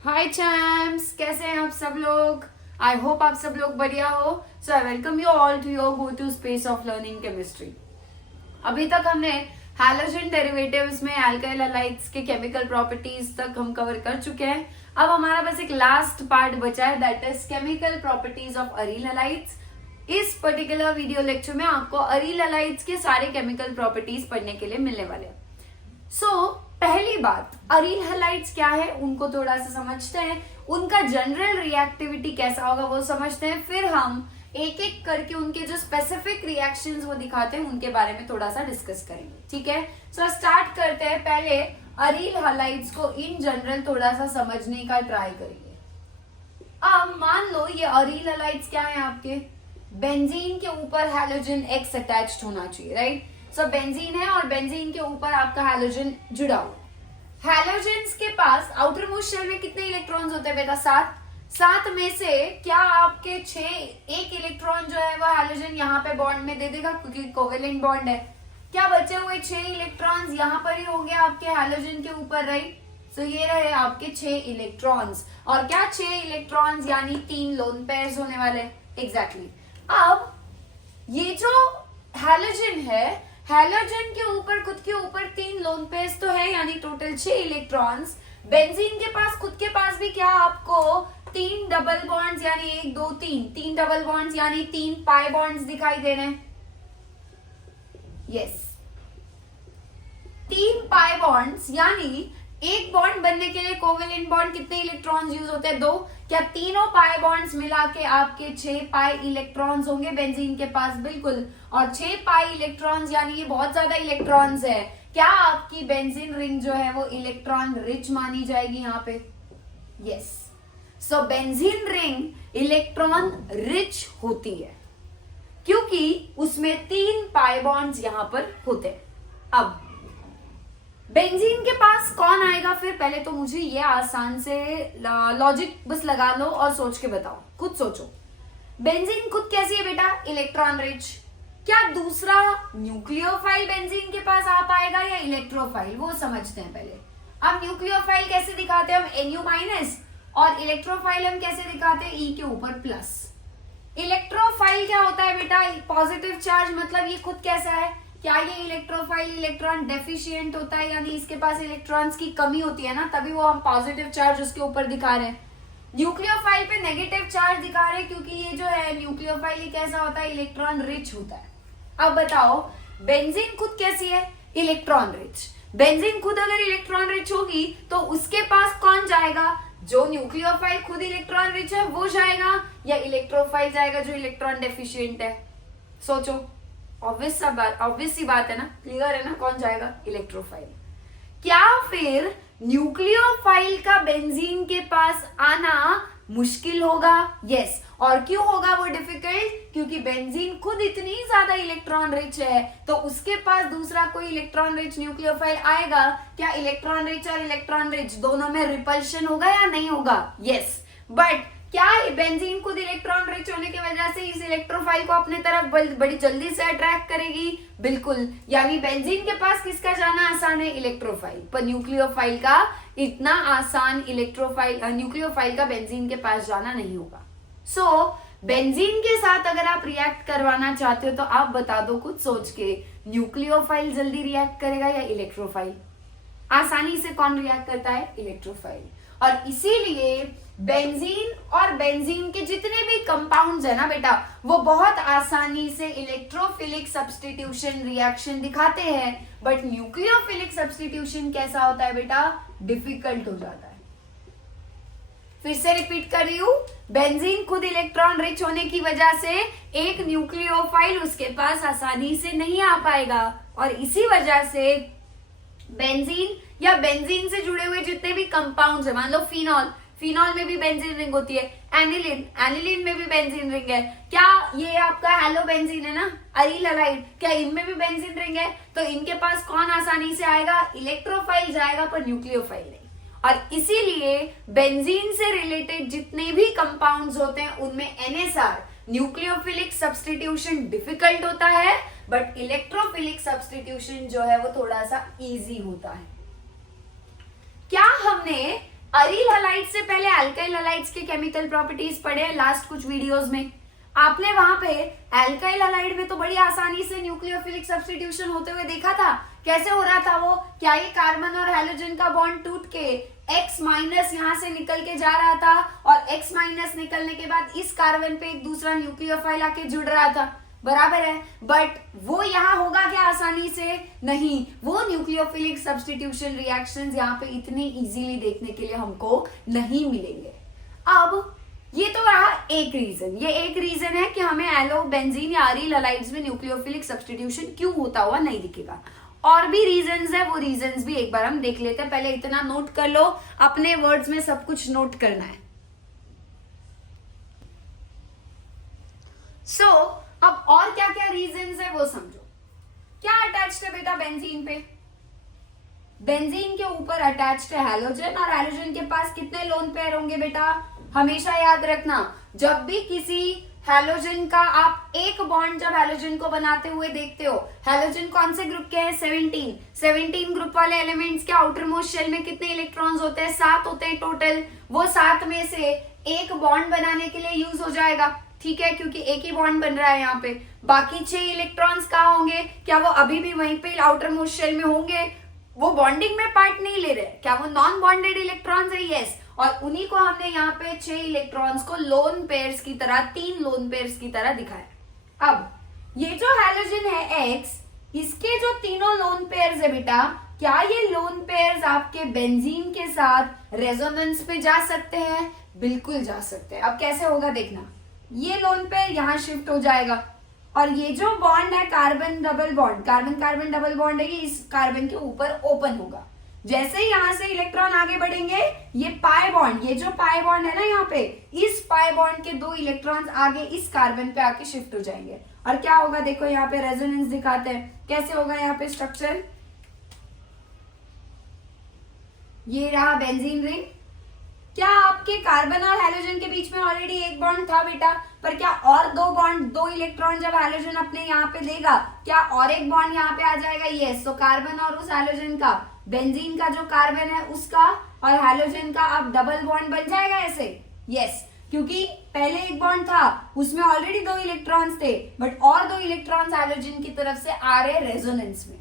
हाय champs, कैसे हैं आप सब लोग। आई होप आप सब लोग बढ़िया हो। So I welcome you all to your go to space of learning chemistry. अभी तक हमने हैलोजन डेरिवेटिव्स में अल्काइल हैलाइड्स के केमिकल प्रॉपर्टीज तक हम कवर कर चुके हैं। अब हमारा बस एक लास्ट पार्ट बचा है, that is chemical properties of aryl halides. इस पर्टिकुलर वीडियो लेक्चर में आपको अरील हैलाइड्स के सारे केमिकल प्रॉपर्टीज पढ़ने के लिए मिलने वाले हैं। पहली बात, अरील हैलाइड्स क्या है उनको थोड़ा सा समझते हैं, उनका जनरल रिएक्टिविटी कैसा होगा वो समझते हैं, फिर हम एक एक करके उनके जो स्पेसिफिक रिएक्शंस वो दिखाते हैं उनके बारे में थोड़ा सा डिस्कस करेंगे। ठीक है, स्टार्ट करते हैं। पहले अरील हैलाइड्स को इन जनरल थोड़ा सा समझने का ट्राई करेंगे। अब मान लो ये अरील हैलाइड्स क्या है, आपके बेंजीन के ऊपर हैलोजन एक्स अटैच्ड होना चाहिए, राइट। बेंजीन है और बेंजीन के ऊपर आपका हैलोजन जुड़ा हुआ। हैलोजेंस के पास आउटर मोस्ट शेल में कितने इलेक्ट्रॉन्स होते हैं बेटा? 7 में से क्या आपके 1 इलेक्ट्रॉन जो है वो हैलोजन यहाँ पे बॉन्ड में दे देगा क्योंकि कोवेलेंट बॉन्ड है। क्या बचे हुए 6 इलेक्ट्रॉन्स यहाँ पर ही होंगे आपके हैलोजन के ऊपर, राइट। ये रहे आपके 6 इलेक्ट्रॉन्स, और क्या 6 इलेक्ट्रॉन्स यानी 3 लोन पेयर्स होने वाले। एग्जैक्टली। अब ये जो हैलोजन है, हैलोजन के ऊपर खुद के ऊपर 3 लोन पेयर्स तो है, यानी टोटल 6 इलेक्ट्रॉन्स। बेंजीन के पास खुद के पास भी क्या आपको 3 डबल बॉन्ड्स यानी 1 2 3 डबल बॉन्ड्स यानी 3 पाई बॉन्ड्स दिखाई दे रहे हैं। यस, 3 पाई बॉन्ड्स यानी एक बॉन्ड बनने के लिए कोवेलेंट बॉन्ड कितने इलेक्ट्रॉन्स यूज होते हैं? 2। क्या तीनों पाई बॉन्ड्स मिला के आपके 6 पाई इलेक्ट्रॉन्स होंगे बेंजीन के पास? बिल्कुल। और 6 पाई इलेक्ट्रॉन्स यानी ये बहुत ज्यादा इलेक्ट्रॉन्स है। क्या आपकी बेंजीन रिंग जो है वो इलेक्ट्रॉन रिच मानी जाएगी यहाँ पे? Yes. Benzene ring electron rich होती है क्योंकि उसमें 3 पाई बॉन्ड्स यहां पर होते हैं। अब बेंजीन के पास कौन आएगा फिर? पहले तो मुझे ये आसान से लॉजिक बस लगा लो और सोच के बताओ, खुद सोचो। बेंजीन खुद कैसी है बेटा? Electron rich. क्या दूसरा न्यूक्लियोफाइल बेंजीन के पास आ पाएगा या इलेक्ट्रोफाइल? वो समझते हैं पहले। अब न्यूक्लियोफाइल कैसे दिखाते हैं हम? Nu- और इलेक्ट्रोफाइल हम कैसे दिखाते हैं? E के ऊपर प्लस। इलेक्ट्रोफाइल क्या होता है बेटा? Positive charge. मतलब ये खुद कैसा है? क्या ये इलेक्ट्रोफाइल इलेक्ट्रॉन डेफिशिएंट होता है, यानी इसके पास इलेक्ट्रॉन्स की कमी होती है ना, तभी वो हम पॉजिटिव चार्ज उसके ऊपर दिखा रहे हैं। न्यूक्लियोफाइल पे नेगेटिव चार्ज दिखा रहे हैं क्योंकि ये जो है न्यूक्लियोफाइल ये कैसा होता है? इलेक्ट्रॉन रिच होता है। अब बताओ बेंजीन खुद कैसी है? Electron rich. बेंजीन खुद अगर इलेक्ट्रॉन रिच होगी तो उसके पास कौन जाएगा? जो न्यूक्लियोफाइल खुद इलेक्ट्रॉन रिच है वो जाएगा, या इलेक्ट्रोफाइल जाएगा जो इलेक्ट्रॉन डेफिशिएंट है? सोचो, ऑब्वियस सी बात है ना, क्लियर है ना, कौन जाएगा? इलेक्ट्रोफाइल। क्या फिर न्यूक्लियोफाइल का बेंजीन के पास आना मुश्किल होगा? यस। और क्यों होगा वो डिफिकल्ट? क्योंकि बेंजीन खुद इतनी ज्यादा इलेक्ट्रॉन रिच है तो उसके पास दूसरा कोई इलेक्ट्रॉन रिच न्यूक्लियोफाइल आएगा। क्या इलेक्ट्रॉन रिच और इलेक्ट्रॉन रिच दोनों में रिपल्शन होगा या नहीं होगा? यस। बट क्या बेंजीन खुद इलेक्ट्रॉन रिच होने की वजह से इस इलेक्ट्रोफाइल को अपने तरफ बड़ी जल्दी से अट्रैक्ट करेगी? बिल्कुल। यानी बेंजीन के पास किसका जाना आसान है? इलेक्ट्रोफाइल। पर न्यूक्लियोफाइल का इतना आसान न्यूक्लियोफाइल का बेंजीन के पास जाना नहीं होगा। बेंजीन के साथ अगर आप रिएक्ट करवाना चाहते हो तो आप बता दो खुद सोच के, न्यूक्लियोफाइल जल्दी रिएक्ट करेगा या इलेक्ट्रोफाइल? आसानी से कौन रिएक्ट करता है? इलेक्ट्रोफाइल। और इसीलिए बेंजीन और बेंजीन के जितने भी कंपाउंड्स है ना बेटा, वो बहुत आसानी से इलेक्ट्रोफिलिक सब्स्टिट्यूशन रिएक्शन दिखाते हैं। बट न्यूक्लियोफिलिक सब्स्टिट्यूशन कैसा होता है बेटा? डिफिकल्ट हो जाता है। फिर से रिपीट कर रही हूं, बेंजीन खुद इलेक्ट्रॉन रिच होने की वजह से एक न्यूक्लियोफाइल उसके पास आसानी से नहीं आ पाएगा, और इसी वजह से बेंजीन या बेंजीन से जुड़े हुए जितने भी कंपाउंड्स है, मान लो फिनॉल में भी बेंजीन रिंग होती है, एनिलीन में भी बेंजीन रिंग है। क्या ये आपका हेलो बेंजीन है ना, अरील हैलाइड, क्या इनमें भी बेंजीन रिंग है? तो इनके पास कौन आसानी से आएगा? इलेक्ट्रोफाइल जाएगा, पर न्यूक्लियोफाइल नहीं। और इसीलिए बेंजीन से रिलेटेड जितने भी कंपाउंड्स होते हैं उनमें एनएसआर न्यूक्लियोफिलिक सब्स्टिट्यूशन डिफिकल्ट होता है, बट इलेक्ट्रोफिलिक सब्स्टिट्यूशन जो है वो थोड़ा सा इजी होता है। क्या हमने अरील हलाइड्स से पहले अल्काइल हलाइड्स के केमिकल प्रॉपर्टीज पढ़े हैं लास्ट कुछ वीडियोस में। आपने वहां पे अल्काइल हलाइड में तो बड़ी आसानी से न्यूक्लियोफिलिक सब्स्टिट्यूशन होते हुए देखा था। कैसे हो रहा था वो? क्या ये कार्बन और हैलोजन का बॉन्ड टूट के X माइनस यहाँ से निकल के जा रहा था और X माइनस निकलने के बाद इस कार्बन पे एक दूसरा न्यूक्लियोफाइल आके जुड़ रहा था, बराबर है। बट वो यहाँ होगा क्या आसानी से? नहीं, वो न्यूक्लियोफिलिक सब्स्टिट्यूशन रिएक्शंस यहाँ पे इतने इजीली देखने के लिए हमको नहीं मिलेंगे। अब ये तो रहा एक रीजन, ये एक रीजन है कि हमें एलो बेंजीन या अरील हलाइड्स में न्यूक्लियोफिलिक सब्स्टिट्यूशन क्यों होता हुआ नहीं दिखेगा। और भी रीजंस है, वो रीजंस भी एक बार हम देख लेते हैं। पहले इतना नोट कर लो, अपने वर्ड्स में सब कुछ नोट करना है। सो अब और क्या क्या रीजंस है वो समझो। क्या अटैच्ड है बेटा बेंजीन पे? बेंजीन के ऊपर अटैच्ड है हैलोजन, और हैलोजन के पास कितने लोन पेयर होंगे बेटा? हमेशा याद रखना, जब भी किसी हैलोजन का आप एक बॉन्ड जब हैलोजन को बनाते हुए देखते हो, हैलोजन कौन से ग्रुप के हैं? 17 ग्रुप वाले एलिमेंट्स के आउटर मोस्ट शेल में कितने इलेक्ट्रॉन्स होते हैं? 7 होते हैं टोटल। वो 7 में से एक बॉन्ड बनाने के लिए यूज हो जाएगा, ठीक है, क्योंकि एक ही बॉन्ड बन रहा है यहाँ पे। बाकी 6 इलेक्ट्रॉन्स कहाँ होंगे? क्या वो अभी भी वहीं पे आउटर मोस्ट शेल में होंगे? वो बॉन्डिंग में पार्ट नहीं ले रहे, क्या वो नॉन बॉन्डेड इलेक्ट्रॉन्स है? यस। और उन्हीं को हमने यहाँ पे 6 इलेक्ट्रॉन्स को लोन पेयर्स की तरह, 3 लोन पेयर्स की तरह दिखाया। अब ये जो हैलोजन है X, इसके जो तीनों लोन पेयर्स है बेटा, क्या ये लोन पेयर्स आपके बेंजीन के साथ रेजोनेंस पे जा सकते हैं? बिल्कुल जा सकते हैं। अब कैसे होगा देखना, ये लोन पेयर यहाँ शिफ्ट हो जाएगा और ये जो बॉन्ड है carbon double bond, carbon carbon double bond है, ये इस कार्बन के ऊपर ओपन होगा। जैसे ही यहां से इलेक्ट्रॉन आगे बढ़ेंगे, ये पाई बॉन्ड, ये जो पाई बॉन्ड है ना यहाँ पे, इस पाई बॉन्ड के 2 इलेक्ट्रॉन्स आगे इस कार्बन पे आके शिफ्ट हो जाएंगे। और क्या होगा देखो, यहाँ पे रेजोनेंस दिखाते हैं। कैसे होगा यहाँ पे स्ट्रक्चर? ये रहा बेंजीन रिंग। क्या आपके कार्बन और हैलोजन के बीच में ऑलरेडी एक बॉन्ड था बेटा? पर क्या और 2 बॉन्ड, 2 इलेक्ट्रॉन जब हैलोजन अपने यहाँ पे देगा, क्या और एक बॉन्ड यहाँ पे आ जाएगा? यस। तो कार्बन और उस हैलोजन का, बेंजीन का जो कार्बन है उसका और हैलोजन का अब डबल बॉन्ड बन जाएगा ऐसे। यस, क्योंकि पहले एक बॉन्ड था, उसमें ऑलरेडी 2 इलेक्ट्रॉन्स थे, बट और 2 इलेक्ट्रॉन्स हैलोजन की तरफ से आ रहे रेजोनेंस में।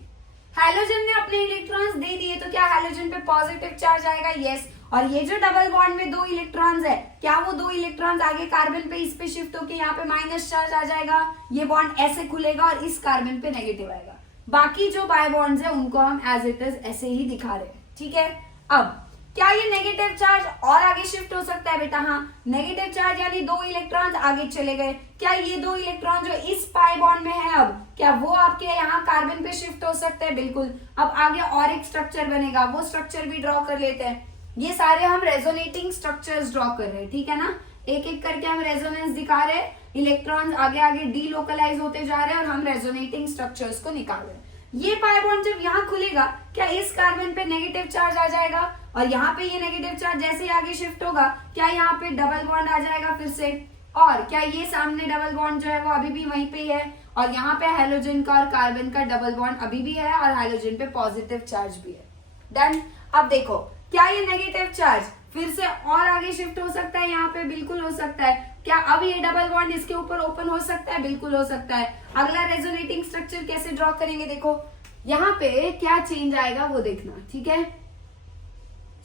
हैलोजन ने अपने इलेक्ट्रॉन्स दे दिए, तो क्या हैलोजन पे पॉजिटिव चार्ज आएगा? यस। और ये जो डबल बॉन्ड में 2 इलेक्ट्रॉन्स है, क्या वो 2 इलेक्ट्रॉन्स आगे कार्बन पे इस पे शिफ्ट होके यहाँ पे माइनस चार्ज आ जाएगा? ये बॉन्ड ऐसे खुलेगा और इस कार्बन पे नेगेटिव आएगा। बाकी जो बाय बॉन्ड्स है उनको हम एज इट इज ऐसे ही दिखा रहे हैं, ठीक है। अब क्या ये नेगेटिव चार्ज और आगे शिफ्ट हो सकता है बेटा? हाँ, नेगेटिव चार्ज यानी 2 इलेक्ट्रॉन्स आगे चले गए। क्या ये 2 इलेक्ट्रॉन जो इस पाई बॉन्ड में है, अब क्या वो आपके यहाँ कार्बन पे शिफ्ट हो सकते हैं? बिल्कुल। अब आगे और एक स्ट्रक्चर बनेगा, वो स्ट्रक्चर भी ड्रॉ कर लेते हैं। ये सारे हम रेजोनेटिंग स्ट्रक्चर्स ड्रॉ कर रहे हैं, ठीक है ना। एक एक करके हम रेजोनेंस दिखा रहे हैं, इलेक्ट्रॉन्स आगे आगे डीलोकलाइज होते जा रहे हैं और हम रेजोनेटिंग स्ट्रक्चर्स को निकाल रहे हैं। ये पाई बॉन्ड जब यहाँ खुलेगा, क्या इस कार्बन पे नेगेटिव चार्ज आ जाएगा? और यहाँ पे ये नेगेटिव चार्ज जैसे ही आगे शिफ्ट होगा, क्या यहाँ पे डबल बॉन्ड आ जाएगा फिर से? और क्या ये सामने डबल बॉन्ड जो है वो अभी भी वहीं पे है, और यहाँ पे हैलोजन का और कार्बन का डबल बॉन्ड अभी भी है और हैलोजन पे पॉजिटिव चार्ज भी है। डन। अब देखो, क्या ये नेगेटिव चार्ज फिर से और आगे शिफ्ट हो सकता है? यहाँ पे बिल्कुल हो सकता है। क्या अब ये डबल बॉन्ड इसके ऊपर ओपन हो सकता है? बिल्कुल हो सकता है। अगला रेजोनेटिंग स्ट्रक्चर कैसे ड्रॉ करेंगे देखो, यहाँ पे क्या चेंज आएगा वो देखना, ठीक है।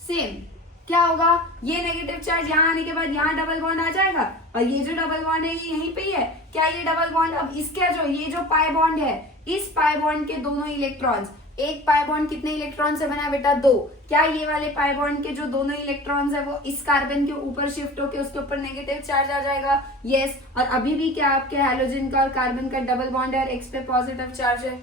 सेम क्या होगा, ये नेगेटिव चार्ज यहाँ आने के बाद यहाँ डबल बॉन्ड आ जाएगा और ये जो डबल बॉन्ड है ये यहीं पे ही है। क्या ये डबल बॉन्ड अब इसका जो ये जो पाई बॉन्ड है, इस पाई बॉन्ड के दोनों इलेक्ट्रॉन्स, एक पाई बॉन्ड कितने इलेक्ट्रॉन से बना है बेटा? 2। क्या ये वाले पाई बॉन्ड के जो दोनों इलेक्ट्रॉन्स है वो इस कार्बन के ऊपर शिफ्ट होके उसके ऊपर नेगेटिव चार्ज आ जाएगा? यस। और अभी भी क्या आपके हैलोजन का और कार्बन का डबल बॉन्ड है और एक्स पे पॉजिटिव चार्ज है।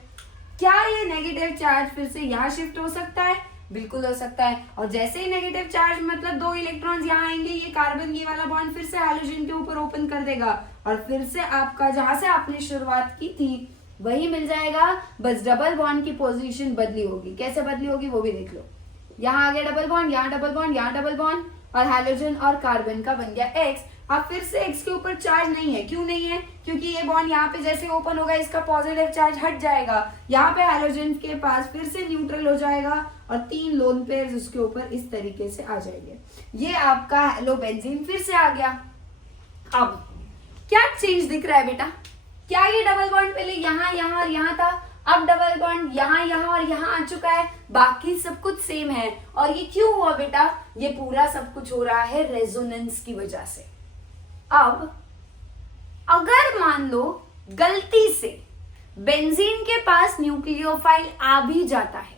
क्या ये नेगेटिव चार्ज फिर से यहाँ शिफ्ट हो सकता है? बिल्कुल हो सकता है। और जैसे ही नेगेटिव चार्ज मतलब 2 इलेक्ट्रॉन्स यहाँ आएंगे, ये कार्बन ये वाला बॉन्ड फिर से हैलोजन के ऊपर ओपन कर देगा और फिर से आपका जहां से आपने शुरुआत की थी वही मिल जाएगा, बस डबल बॉन्ड की पोजीशन बदली होगी। कैसे बदली होगी वो भी देख लो। यहाँ आगे डबल बॉन्ड, यहाँ डबल बॉन्ड, यहाँ डबल बॉन्ड और हैलोजन और कार्बन का बन गया X। अब फिर से X के ऊपर चार्ज नहीं है, क्यों नहीं है? क्योंकि ये बॉन्ड यहाँ पे जैसे ओपन होगा इसका पॉजिटिव चार्ज हट जाएगा, यहाँ पे हैलोजन के पास फिर से न्यूट्रल हो जाएगा और 3 लोन पेयर्स उसके ऊपर इस तरीके से आ जाएंगे। ये आपका हेलोबेंजीन फिर से आ गया। अब क्या चेंज दिख रहा है बेटा? क्या ये डबल बॉन्ड पहले यहाँ यहाँ और यहाँ था, अब डबल बॉन्ड यहाँ यहाँ और यहाँ आ चुका है, बाकी सब कुछ सेम है। और ये क्यों हुआ बेटा? ये पूरा सब कुछ हो रहा है रेजोनेंस की वजह से। अब अगर मान लो गलती से बेंजीन के पास न्यूक्लियोफाइल आ भी जाता है,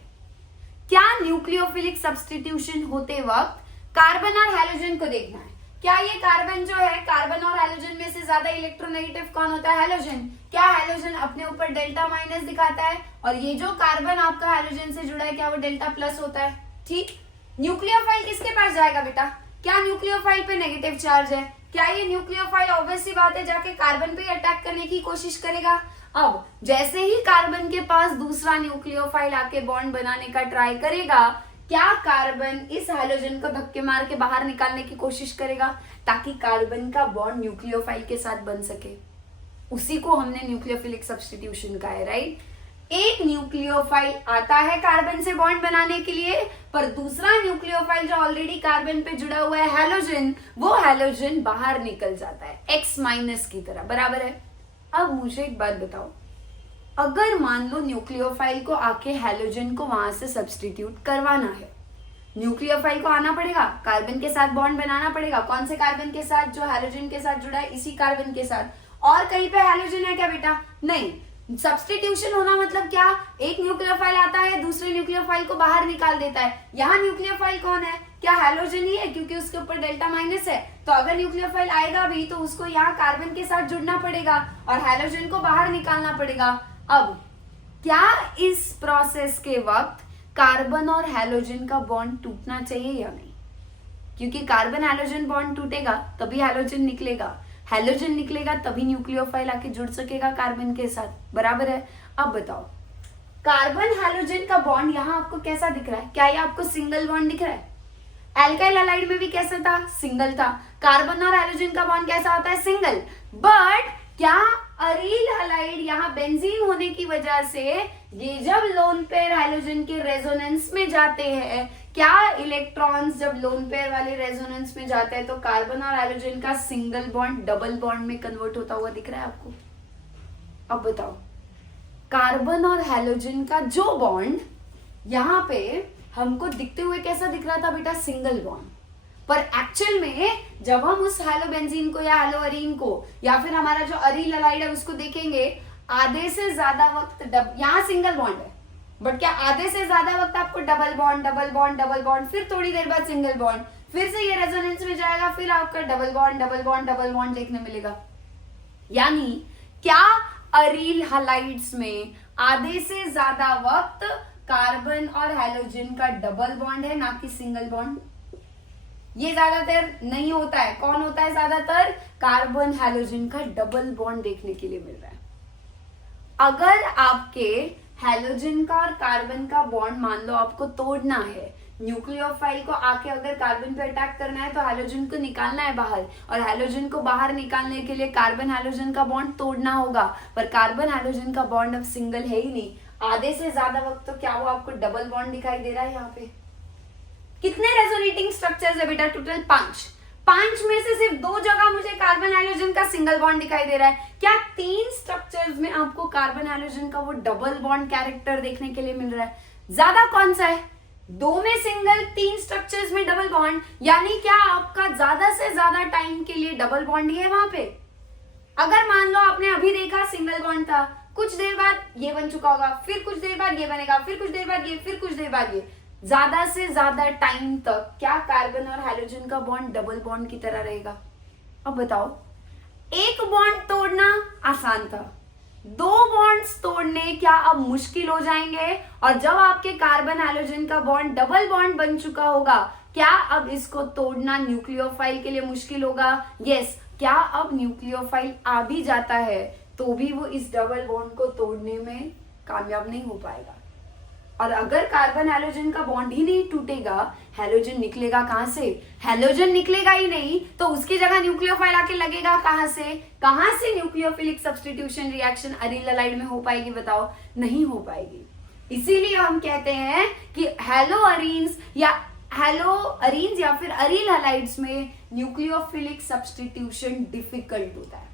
क्या न्यूक्लियोफिलिक सब्स्टिट्यूशन होते वक्त कार्बन और हैलोजन को देखना है। क्या ये कार्बन जो है, कार्बन और हैलोजन में से ज्यादा इलेक्ट्रोनेगेटिव कौन होता है? हैलोजन। क्या हैलोजन अपने ऊपर डेल्टा माइनस दिखाता है? और ये जो कार्बन आपका हैलोजन से जुड़ा है, क्या वो डेल्टा प्लस होता है? ठीक। न्यूक्लियोफाइल किसके पास जाएगा बेटा? क्या न्यूक्लियोफाइल पे नेगेटिव चार्ज है? क्या ये न्यूक्लियोफाइल ऑब्वियस सी बात है जाके कार्बन पे अटैक करने की कोशिश करेगा। अब जैसे ही कार्बन के पास दूसरा न्यूक्लियोफाइल आके बॉन्ड बनाने का ट्राई करेगा, क्या कार्बन इस हाइड्रोजन को धक्के मार के बाहर निकालने की कोशिश करेगा ताकि कार्बन का बॉन्ड न्यूक्लियोफाइल के साथ बन सके। उसी को हमने न्यूक्लियोफिलिक सब्स्टिट्यूशन कहा है, राइट। एक न्यूक्लियोफाइल आता है कार्बन से बॉन्ड बनाने के लिए, पर दूसरा न्यूक्लियोफाइल जो ऑलरेडी कार्बन पे जुड़ा हुआ है हैलोजन, वो हैलोजन बाहर निकल जाता है X माइनस की तरह, बराबर है। अब मुझे एक बात बताओ, अगर मान लो न्यूक्लियोफाइल को आके हैलोजन को वहां से सब्स्टिट्यूट करवाना है, न्यूक्लियोफाइल को आना पड़ेगा, कार्बन के साथ बॉन्ड बनाना पड़ेगा। कौन से कार्बन के साथ? जो हैलोजन के साथ जुड़ा है, इसी कार्बन के साथ। और कहीं पे हैलोजन है क्या बेटा? नहीं। सब्स्टिट्यूशन होना मतलब क्या? एक न्यूक्लियोफाइल आता है, दूसरे न्यूक्लियोफाइल को बाहर निकाल देता है। यहाँ न्यूक्लियोफाइल कौन है? क्या हैलोजन ही है, क्योंकि उसके ऊपर डेल्टा माइनस है। तो अगर न्यूक्लियोफाइल आएगा भी तो उसको यहाँ कार्बन के साथ जुड़ना पड़ेगा और हैलोजन को बाहर निकालना पड़ेगा। अब क्या इस प्रोसेस के वक्त कार्बन और हैलोजन का बॉन्ड टूटना चाहिए या नहीं? क्योंकि कार्बन हैलोजन बॉन्ड टूटेगा तभी हैलोजन निकलेगा, हैलोजन निकलेगा तभी न्यूक्लियोफाइल आके जुड़ सकेगा कार्बन के साथ, बराबर है। अब बताओ, कार्बन हैलोजन का बॉन्ड यहाँ आपको कैसा दिख रहा है? क्या ये आपको सिंगल बॉन्ड दिख रहा है? एल्काइल हैलाइड में भी कैसा था? सिंगल था। कार्बन और हैलोजन का बॉन्ड कैसा होता है? सिंगल। बट क्या अरील हैलाइड यहाँ बेंजीन होने की वजह से ये जब लोन पेयर हैलोजन के रेजोनेंस में जाते हैं, क्या इलेक्ट्रॉन्स जब लोन पेयर वाले रेजोनेंस में जाते हैं तो कार्बन और हैलोजन का सिंगल बॉन्ड डबल बॉन्ड में कन्वर्ट होता हुआ दिख रहा है आपको? अब बताओ, कार्बन और हैलोजन का जो बॉन्ड यहाँ पे हमको दिखते हुए कैसा दिख रहा था बेटा? Single bond. पर एक्चुअल में जब हम उस हैलोबेंजीन को या हैलोअरीन को या फिर हमारा जो अरील हैलाइड है उसको देखेंगे, आधे से ज्यादा वक्त यहाँ सिंगल बॉन्ड है, बट क्या आधे से ज्यादा वक्त आपको double bond double bond double bond, फिर थोड़ी देर बाद सिंगल बॉन्ड, फिर से ये रेजोनेंस में जाएगा, फिर आपका double bond double bond double bond देखने मिलेगा। यानी क्या अरील हैलाइड्स में आधे से ज्यादा वक्त कार्बन और हैलोजन का डबल बॉन्ड है, ना कि सिंगल बॉन्ड? ये ज्यादातर नहीं होता है। कौन होता है ज्यादातर? कार्बन हैलोजन का डबल बॉन्ड देखने के लिए मिल रहा है। अगर आपके हैलोजन का और कार्बन का बॉन्ड मान लो आपको तोड़ना है, न्यूक्लियोफाइल को आके अगर कार्बन पे अटैक करना है तो हैलोजन को निकालना है बाहर, और हैलोजन को बाहर निकालने के लिए कार्बन हैलोजन का बॉन्ड तोड़ना होगा। पर कार्बन हैलोजन का बॉन्ड अब सिंगल है ही नहीं, आधे से ज्यादा वक्त तो क्या वो आपको डबल बॉन्ड दिखाई दे रहा है। यहाँ पे कितने रेजोनेटिंग स्ट्रक्चर्स है बेटा? टोटल 5 में से सिर्फ 2 जगह मुझे कार्बन हैलोजन का सिंगल बॉन्ड दिखाई दे रहा है। क्या 3 स्ट्रक्चर्स में आपको कार्बन हैलोजन का वो डबल बॉन्ड कैरेक्टर देखने के लिए मिल रहा है? ज्यादा कौन सा है? 2 में सिंगल, 3 स्ट्रक्चर्स में डबल बॉन्ड। यानी क्या आपका ज्यादा से ज्यादा टाइम के लिए डबल बॉन्ड ही है वहां पे? अगर मान लो आपने अभी देखा सिंगल बॉन्ड था, कुछ देर बाद ये बन चुका होगा, फिर कुछ देर बाद ये बनेगा, फिर कुछ देर बाद ये, फिर कुछ देर बाद ये, ज्यादा से ज्यादा टाइम तक क्या कार्बन और हैलोजन का बॉन्ड डबल बॉन्ड की तरह रहेगा? अब बताओ, एक बॉन्ड तोड़ना आसान था, 2 बॉन्ड्स तोड़ने क्या अब मुश्किल हो जाएंगे? और जब आपके कार्बन हैलोजन का बॉन्ड डबल बॉन्ड बन चुका होगा, क्या अब इसको तोड़ना न्यूक्लियोफाइल के लिए मुश्किल होगा? यस। क्या अब न्यूक्लियोफाइल आ भी जाता है तो भी वो इस डबल बॉन्ड को तोड़ने में कामयाब नहीं हो पाएगा। और अगर कार्बन हैलोजन का बॉन्ड ही नहीं टूटेगा, हैलोजन निकलेगा कहां से? हैलोजन निकलेगा ही नहीं तो उसकी जगह न्यूक्लियोफाइल आके लगेगा कहां से न्यूक्लियोफिलिक सब्स्टिट्यूशन रिएक्शन अरील हैलाइड में हो पाएगी? बताओ, नहीं हो पाएगी। इसीलिए हम कहते हैं कि हेलोअरीन्स या फिर अरील हैलाइड्स में न्यूक्लियोफिलिक सब्स्टिट्यूशन डिफिकल्ट होता है।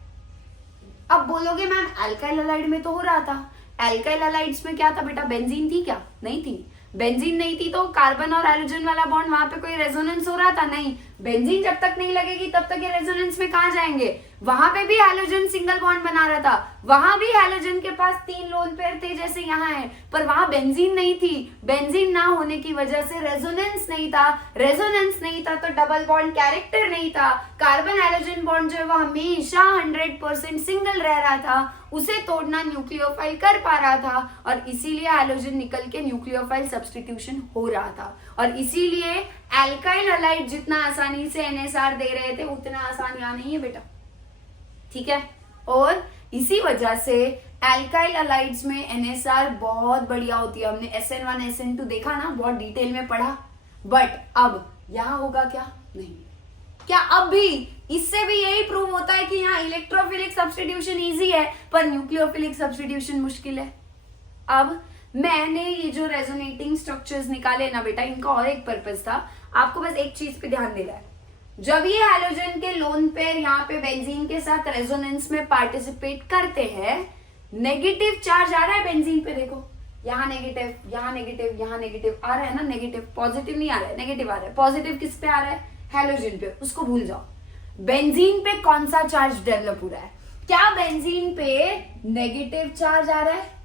अब बोलोगे मैम अल्काइल हैलाइड में तो हो रहा था। अल्काइल हैलाइड्स में क्या था बेटा? बेंजीन थी क्या? नहीं थी। बेंजीन नहीं थी तो कार्बन और हाइड्रोजन वाला बॉन्ड वहां पे कोई रेजोनेंस हो रहा था? नहीं। बेंजीन जब तक नहीं लगेगी तब तक ये रेजोनेंस में कहां जाएंगे? वहां पे भी हाइड्रोजन सिंगल बॉन्ड बना रहा था, वहां भी हाइड्रोजन के पास 3 लोन पेयर थे जैसे यहाँ है, पर वहां बेंजीन नहीं थी। बेंजीन ना होने की वजह से रेजोनेंस नहीं था। रेजोनेंस नहीं था तो डबल बॉन्ड कैरेक्टर नहीं था। कार्बन हाइड्रोजन बॉन्ड जो है वो हमेशा 100% सिंगल रह रहा था, उसे तोड़ना न्यूक्लियोफाइल कर पा रहा था और इसीलिए हाइड्रोजन निकल के न्यूक्लियोफाइल सब्स्टिट्यूशन हो रहा था। और इसीलिए अल्काइल हैलाइड जितना आसानी से NSR दे रहे थे उतना आसान यहाँ नहीं है बेटा, ठीक है। और इसी वजह से अल्काइल हैलाइड्स में NSR बहुत बढ़िया होती है। हमने SN1 SN2 देखा ना, बहुत डिटेल में पढ़ा। बट अब यहाँ होगा क्या? नहीं। क्या अब भी इससे भी यही प्रूव होता है कि यहाँ इलेक्ट्रोफिलिक सब्स्टिट्यूशन इजी है पर न्यूक्लियोफिलिक सब्स्टिट्यूशन मुश्किल है? अब मैंने ये जो रेजोनेटिंग स्ट्रक्चर्स निकाले ना बेटा, इनका और एक पर्पस था, आपको बस एक चीज पे ध्यान देना है। जब ये हैलोजन के लोन पेयर यहाँ पे बेंजीन के साथ रेजोनेंस में पार्टिसिपेट करते हैं, नेगेटिव चार्ज आ रहा है बेंजीन पे, देखो यहाँ नेगेटिव, यहाँ नेगेटिव, यहाँ नेगेटिव आ रहा है ना, नेगेटिव। पॉजिटिव नहीं आ रहा है, नेगेटिव आ रहा है। पॉजिटिव किस पे आ रहा है? हैलोजन पे, उसको भूल जाओ। बेंजीन पे कौन सा चार्ज डेवलप हो रहा है? क्या बेंजीन पे नेगेटिव चार्ज आ रहा है?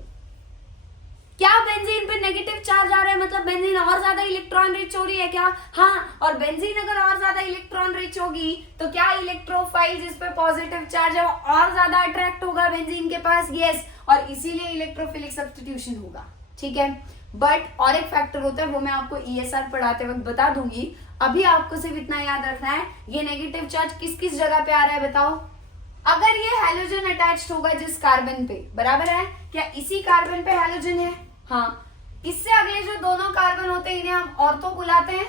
क्या बेंजीन पे नेगेटिव चार्ज आ रहा है? मतलब बेंजीन और ज्यादा इलेक्ट्रॉन रिच हो रही है क्या? हाँ। और बेंजीन अगर और ज्यादा इलेक्ट्रॉन रिच होगी तो क्या इलेक्ट्रोफाइल जिस पे पॉजिटिव चार्ज है वो और ज्यादा अट्रैक्ट होगा बेंजीन के पास? यस। और इसीलिए इलेक्ट्रोफिलिक सब्स्टिट्यूशन होगा, ठीक है। बट और एक फैक्टर होता है, वो मैं आपको ESR पढ़ाते वक्त बता दूंगी। अभी आपको सिर्फ इतना याद रखना है, ये नेगेटिव चार्ज किस किस जगह पे आ रहा है बताओ। अगर ये हैलोजन अटैच्ड होगा जिस कार्बन पे, बराबर है, क्या इसी कार्बन पे हैलोजन है? हाँ। इससे अगले जो दोनों कार्बन होते हैं इन्हें हम ऑर्थो बुलाते हैं।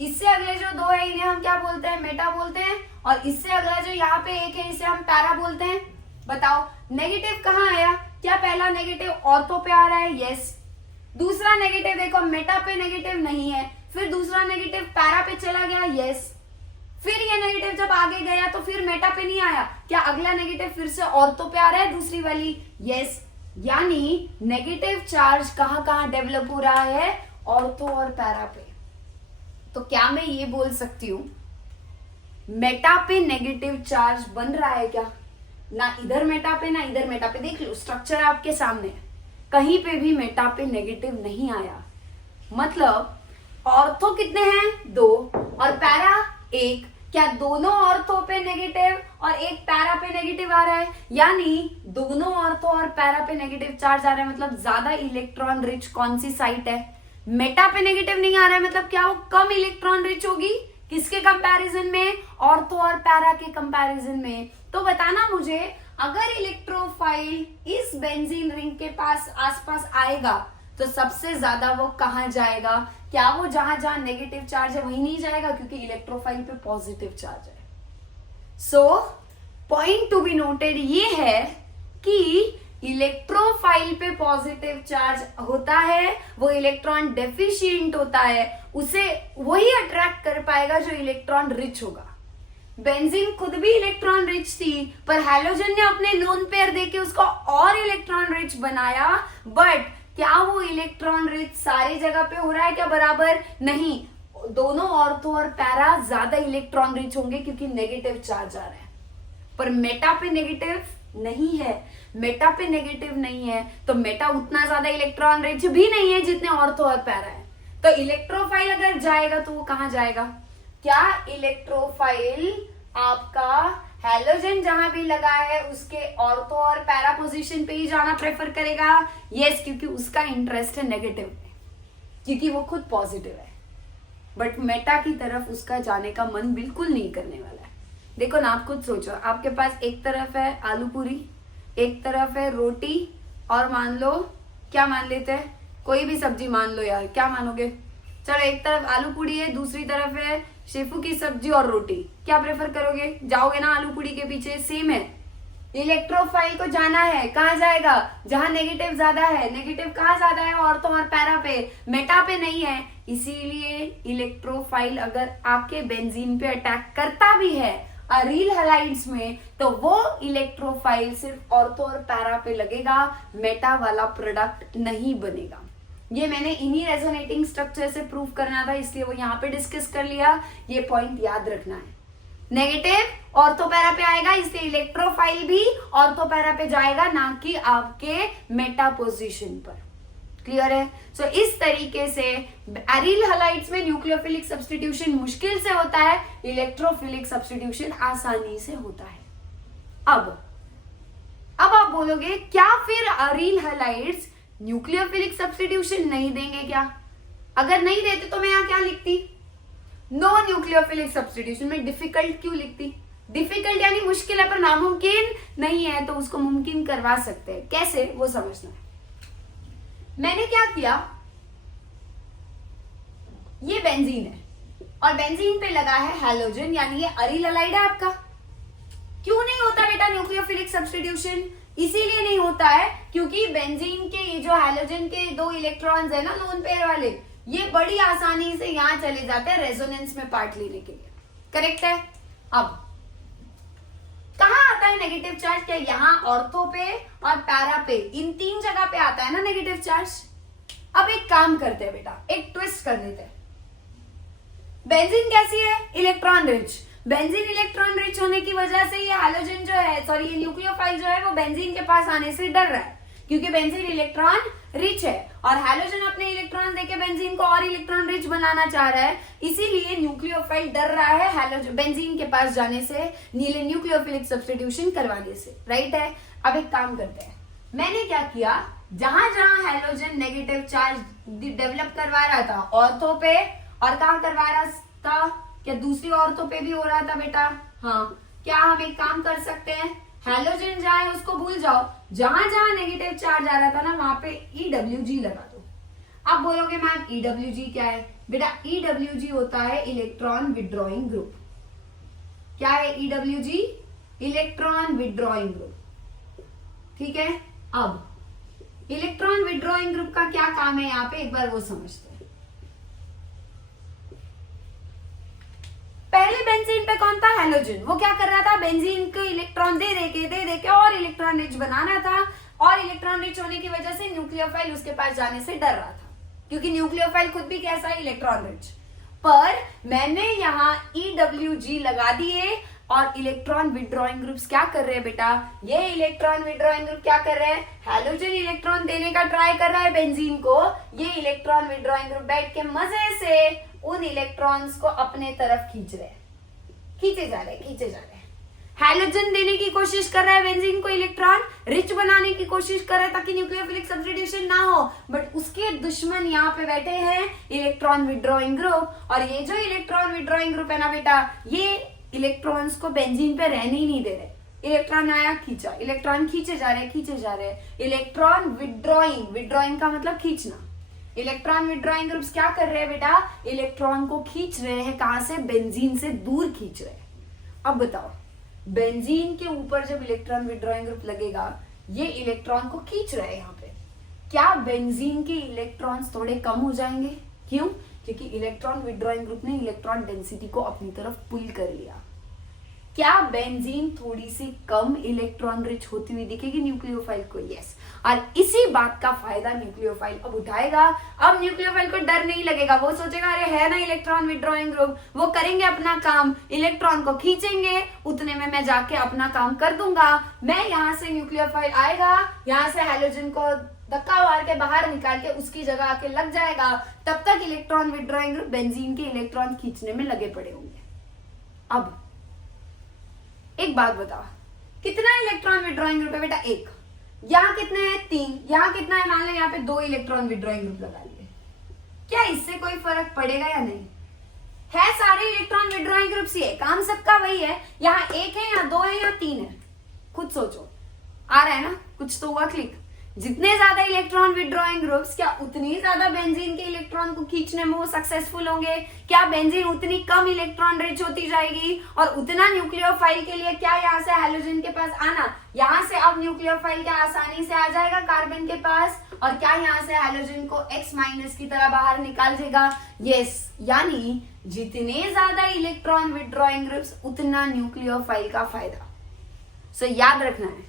इससे अगले जो दो है इन्हें हम क्या बोलते हैं? मेटा बोलते हैं। और इससे अगला जो यहाँ पे एक है इसे हम पैरा बोलते हैं। बताओ नेगेटिव कहाँ आया? क्या पहला नेगेटिव ऑर्थो पे आ रहा है? यस। दूसरा नेगेटिव देखो मेटा पे नेगेटिव नहीं है, फिर दूसरा नेगेटिव पैरा पे चला गया, यस। फिर ये नेगेटिव जब आगे गया तो फिर मेटा पे नहीं आया, क्या अगला नेगेटिव फिर से ऑर्थो पे आ रहा है दूसरी वाली? यस। यानी नेगेटिव चार्ज कहां कहां डेवलप हो रहा है? ऑर्थो और पैरा पे। तो क्या मैं ये बोल सकती हूं मेटा पे नेगेटिव चार्ज बन रहा है क्या? ना इधर मेटा पे ना इधर मेटा पे। देख लो स्ट्रक्चर आपके सामने, कहीं पे भी मेटा पे नेगेटिव नहीं आया। मतलब ऑर्थो कितने हैं? 2 और पैरा 1। क्या दोनों ऑर्थो पे नेगेटिव और एक पैरा पे नेगेटिव आ रहा है? यानी दोनों ऑर्थो और पैरा पे नेगेटिव चार्ज आ रहा है। मतलब ज्यादा इलेक्ट्रॉन रिच कौन सी साइट है? मेटा पे नेगेटिव नहीं आ रहा है, मतलब क्या वो कम इलेक्ट्रॉन रिच होगी? किसके कंपैरिजन में? ऑर्थो और पैरा के कंपैरिजन में। तो बताना मुझे, अगर इलेक्ट्रोफाइल इस बेंजीन रिंग के पास आसपास आएगा तो सबसे ज्यादा वो कहां जाएगा? क्या वो जहां जहां नेगेटिव चार्ज है वहीं नहीं जाएगा? क्योंकि इलेक्ट्रोफाइल पे पॉजिटिव चार्ज है। So point to be noted ये है कि इलेक्ट्रोफाइल पे पॉजिटिव चार्ज होता है, वो इलेक्ट्रॉन डेफिशिएंट होता है, उसे वही अट्रैक्ट कर पाएगा जो इलेक्ट्रॉन रिच होगा। बेंजीन खुद भी इलेक्ट्रॉन रिच थी, पर हैलोजन ने अपने लोन पेयर देके उसको और इलेक्ट्रॉन रिच बनाया। बट क्या वो इलेक्ट्रॉन रिच सारी जगह पे हो रहा है क्या बराबर? नहीं। दोनों ऑर्थो और पैरा ज्यादा इलेक्ट्रॉन रिच होंगे क्योंकि नेगेटिव चार्ज आ रहा है, पर मेटा पे नेगेटिव नहीं है। मेटा पे नेगेटिव नहीं है तो मेटा उतना ज्यादा इलेक्ट्रॉन रिच भी नहीं है जितने ऑर्थो और पैरा है। तो इलेक्ट्रोफाइल अगर जाएगा तो वो कहां जाएगा? क्या इलेक्ट्रोफाइल आपका हैलोजन जहां भी लगा है उसके ऑर्थो और पैरा पोजीशन पे ही जाना प्रेफर करेगा? यस, क्योंकि उसका इंटरेस्ट है नेगेटिव में, क्योंकि वो खुद पॉजिटिव है। बट मेटा की तरफ उसका जाने का मन बिल्कुल नहीं करने वाला है। देखो ना, आप खुद सोचो, आपके पास एक तरफ है आलू पूरी, एक तरफ है रोटी, और मान लो क्या मान लेते हैं कोई भी सब्जी मान लो यार, क्या मानोगे? चलो एक तरफ आलू पूड़ी है, दूसरी तरफ है शेफू की सब्जी और रोटी, क्या प्रेफर करोगे? जाओगे ना आलू पूड़ी के पीछे? सेम है, इलेक्ट्रोफाइल को जाना है, कहाँ जाएगा? जहां नेगेटिव ज्यादा है। नेगेटिव कहाँ ज्यादा है? ऑर्थो और पैरा पे, मेटा पे नहीं है। इसीलिए इलेक्ट्रोफाइल अगर आपके बेंजीन पे अटैक करता भी है अरील हैलाइड्स में, तो वो इलेक्ट्रोफाइल सिर्फ ऑर्थो और पैरा पे लगेगा, मेटा वाला प्रोडक्ट नहीं बनेगा। ये मैंने इन्हीं रेजोनेटिंग स्ट्रक्चर से प्रूव करना था, इसलिए वो यहाँ पे डिस्कस कर लिया। ये पॉइंट याद रखना है, नेगेटिव ऑर्थोपैरा पे आएगा, इसलिए इलेक्ट्रोफाइल भी ऑर्थोपैरा पे जाएगा, ना कि आपके मेटा पोजीशन पर। क्लियर है? सो इस तरीके से एरिल हैलाइड्स में न्यूक्लियोफिलिक सब्स्टिट्यूशन मुश्किल से होता है, इलेक्ट्रोफिलिक सब्स्टिट्यूशन आसानी से होता है। अब आप बोलोगे क्या फिर एरिल हैलाइड्स न्यूक्लियोफिलिक सब्स्टिट्यूशन नहीं देंगे क्या? अगर नहीं देते तो मैं यहां क्या लिखती? No nucleophilic substitution. में डिफिकल्ट क्यों लिखती? डिफिकल्ट यानी मुश्किल है, पर नामुमकिन नहीं है, तो उसको मुमकिन करवा सकते हैं। कैसे, वो समझना है। मैंने क्या किया, ये बेंजीन है और बेंजीन पे लगा है हैलोजन, यानी ये अरील हैलाइड है आपका। क्यों नहीं होता बेटा न्यूक्लियोफिलिक सब्स्टिट्यूशन? इसीलिए नहीं होता है क्योंकि बेंजीन के ये जो हैलोजन के 2 इलेक्ट्रॉन्स है ना लोन पेयर वाले, ये बड़ी आसानी से यहां चले जाते हैं रेजोनेंस में पार्ट लेने के लिए। करेक्ट है? अब कहां आता है नेगेटिव चार्ज? क्या यहाँ ऑर्थो पे और पैरा पे, इन 3 जगह पे आता है ना नेगेटिव चार्ज। अब एक काम करते हैं बेटा, एक ट्विस्ट कर देते हैं। बेंजीन कैसी है? Electron rich. Benzene electron rich होने की वजह से ये हैलोजन जो है, सॉरी ये न्यूक्लियोफाइल जो है, वो बेंजीन के पास आने से डर रहा है, क्योंकि बेंजीन इलेक्ट्रॉन रिच है और हैलोजन अपने इलेक्ट्रॉन देके बेंजीन को और इलेक्ट्रॉन रिच बनाना चाह रहा है। इसीलिए न्यूक्लियोफाइल डर रहा है हैलोजन बेंजीन के पास जाने से, नीले न्यूक्लियोफिलिक सब्स्टिट्यूशन करवाने से। राइट है? अब एक काम करते हैं, मैंने क्या किया, जहां जहां हैलोजन नेगेटिव चार्ज डेवलप करवा रहा था ऑर्थो पे, और कहां करवा रहा था? क्या दूसरी ऑर्थो पे भी हो रहा था बेटा? हाँ। क्या हम एक काम कर सकते हैं, हैलोजन जहां है उसको भूल जाओ, जहां जहां नेगेटिव चार्ज आ रहा था ना वहां पे EWG लगा दो। अब बोलोगे मैम EWG क्या है? बेटा EWG होता है इलेक्ट्रॉन विड्रॉइंग ग्रुप। क्या है EWG? Electron withdrawing group. ठीक है? अब इलेक्ट्रॉन विड्रॉइंग ग्रुप का क्या काम है यहाँ पे, एक बार वो समझते हैं। पहले बेंजीन पे कौन था? हैलोजन। वो क्या कर रहा था? बेंजीन को इलेक्ट्रॉन दे दे और इलेक्ट्रॉन रिच बनाना था, और इलेक्ट्रॉन रिच होने की वजह से न्यूक्लियोफाइल उसके पास जाने से डर रहा था, क्योंकि न्यूक्लियोफाइल खुद भी कैसा है? Electron rich. पर मैंने यहाँ EWG लगा दिए और इलेक्ट्रॉन विड्रॉइंग ग्रुप्स क्या कर रहे हैं बेटा? ये इलेक्ट्रॉन विड्रॉइंग ग्रुप क्या कर रहे हैं? हैलोजन इलेक्ट्रॉन देने का ट्राई कर रहा है बेंजीन को, ये इलेक्ट्रॉन विड्रॉइंग ग्रुप बैठ के मजे से उन इलेक्ट्रॉन्स को अपने तरफ खींच रहे हैं, खींचे जा रहे हैं। हैलोजन देने की कोशिश कर रहा है बेंजीन को, इलेक्ट्रॉन रिच बनाने की कोशिश कर रहा है ताकि न्यूक्लियोफिलिक सब्स्टिट्यूशन ना हो, बट उसके दुश्मन यहाँ पे बैठे हैं इलेक्ट्रॉन विड्रॉइंग ग्रुप। और ये जो इलेक्ट्रॉन विड्रॉइंग ग्रुप है ना बेटा, ये इलेक्ट्रॉन्स को बेंजीन पे रहने ही नहीं दे रहे। इलेक्ट्रॉन आया, खींचा, इलेक्ट्रॉन खींचे जा रहे। इलेक्ट्रॉन विड्रॉइंग का मतलब खींचना। इलेक्ट्रॉन विड्रॉइंग ग्रुप्स क्या कर रहे हैं बेटा? इलेक्ट्रॉन को खींच रहे हैं। कहां से? बेंजीन से दूर खींच रहे हैं। अब बताओ, बेंजीन के ऊपर जब इलेक्ट्रॉन विड्रॉइंग ग्रुप लगेगा, ये इलेक्ट्रॉन को खींच रहे हैं यहाँ पे, क्या बेंजीन के इलेक्ट्रॉन्स थोड़े कम हो जाएंगे? क्यों? क्योंकि इलेक्ट्रॉन विड्रॉइंग ग्रुप ने इलेक्ट्रॉन डेंसिटी को अपनी तरफ पुल कर लिया। क्या बेंजीन थोड़ी सी कम इलेक्ट्रॉन रिच होती हुई दिखेगी न्यूक्लियोफाइल को? यस। और इसी बात का फायदा न्यूक्लियोफाइल अब उठाएगा। अब न्यूक्लियोफाइल को डर नहीं लगेगा, वो सोचेगा अरे है ना इलेक्ट्रॉन विड्रॉइंग ग्रुप, वो करेंगे अपना काम, इलेक्ट्रॉन को खींचेंगे, उतने में मैं जाके अपना काम कर दूंगा। मैं यहाँ से न्यूक्लियोफाइल आएगा, यहाँ से हैलोजन को धक्का मार के बाहर निकाल के उसकी जगह आके लग जाएगा। तब तक इलेक्ट्रॉन विड्रॉइंग ग्रुप बेंजीन के इलेक्ट्रॉन खींचने में लगे पड़े होंगे। अब एक बात बताओ, कितना इलेक्ट्रॉन विड्रॉइंग ग्रुप है बेटा? 1। यहाँ कितने हैं? 3। यहाँ कितना है? मान लो यहाँ पे 2 इलेक्ट्रॉन विड्रॉइंग ग्रुप लगा लिए। क्या इससे कोई फर्क पड़ेगा या नहीं? है सारे इलेक्ट्रॉन विड्रॉइंग ग्रुप्स ही है, काम सबका वही है। यहाँ 1 है, यहाँ 2 है, यहाँ 3 है। खुद सोचो, आ रहा है ना? कुछ तो हुआ क्लिक। जितने ज्यादा इलेक्ट्रॉन विड्रॉइंग ग्रुप्स, क्या उतनी ज्यादा बेंजीन के इलेक्ट्रॉन को खींचने में वो सक्सेसफुल होंगे? क्या बेंजीन उतनी कम इलेक्ट्रॉन रिच होती जाएगी? और उतना न्यूक्लियोफाइल के लिए क्या यहाँ से हैलोजन के पास आना, यहाँ से अब न्यूक्लियोफाइल क्या आसानी से आ जाएगा कार्बन के पास, और क्या यहाँ से हैलोजन को X माइनस की तरह बाहर निकाल देगा? यस, यानी जितने ज्यादा इलेक्ट्रॉन विड्रॉइंग ग्रुप्स उतना न्यूक्लियोफाइल का फायदा। सो याद रखना है,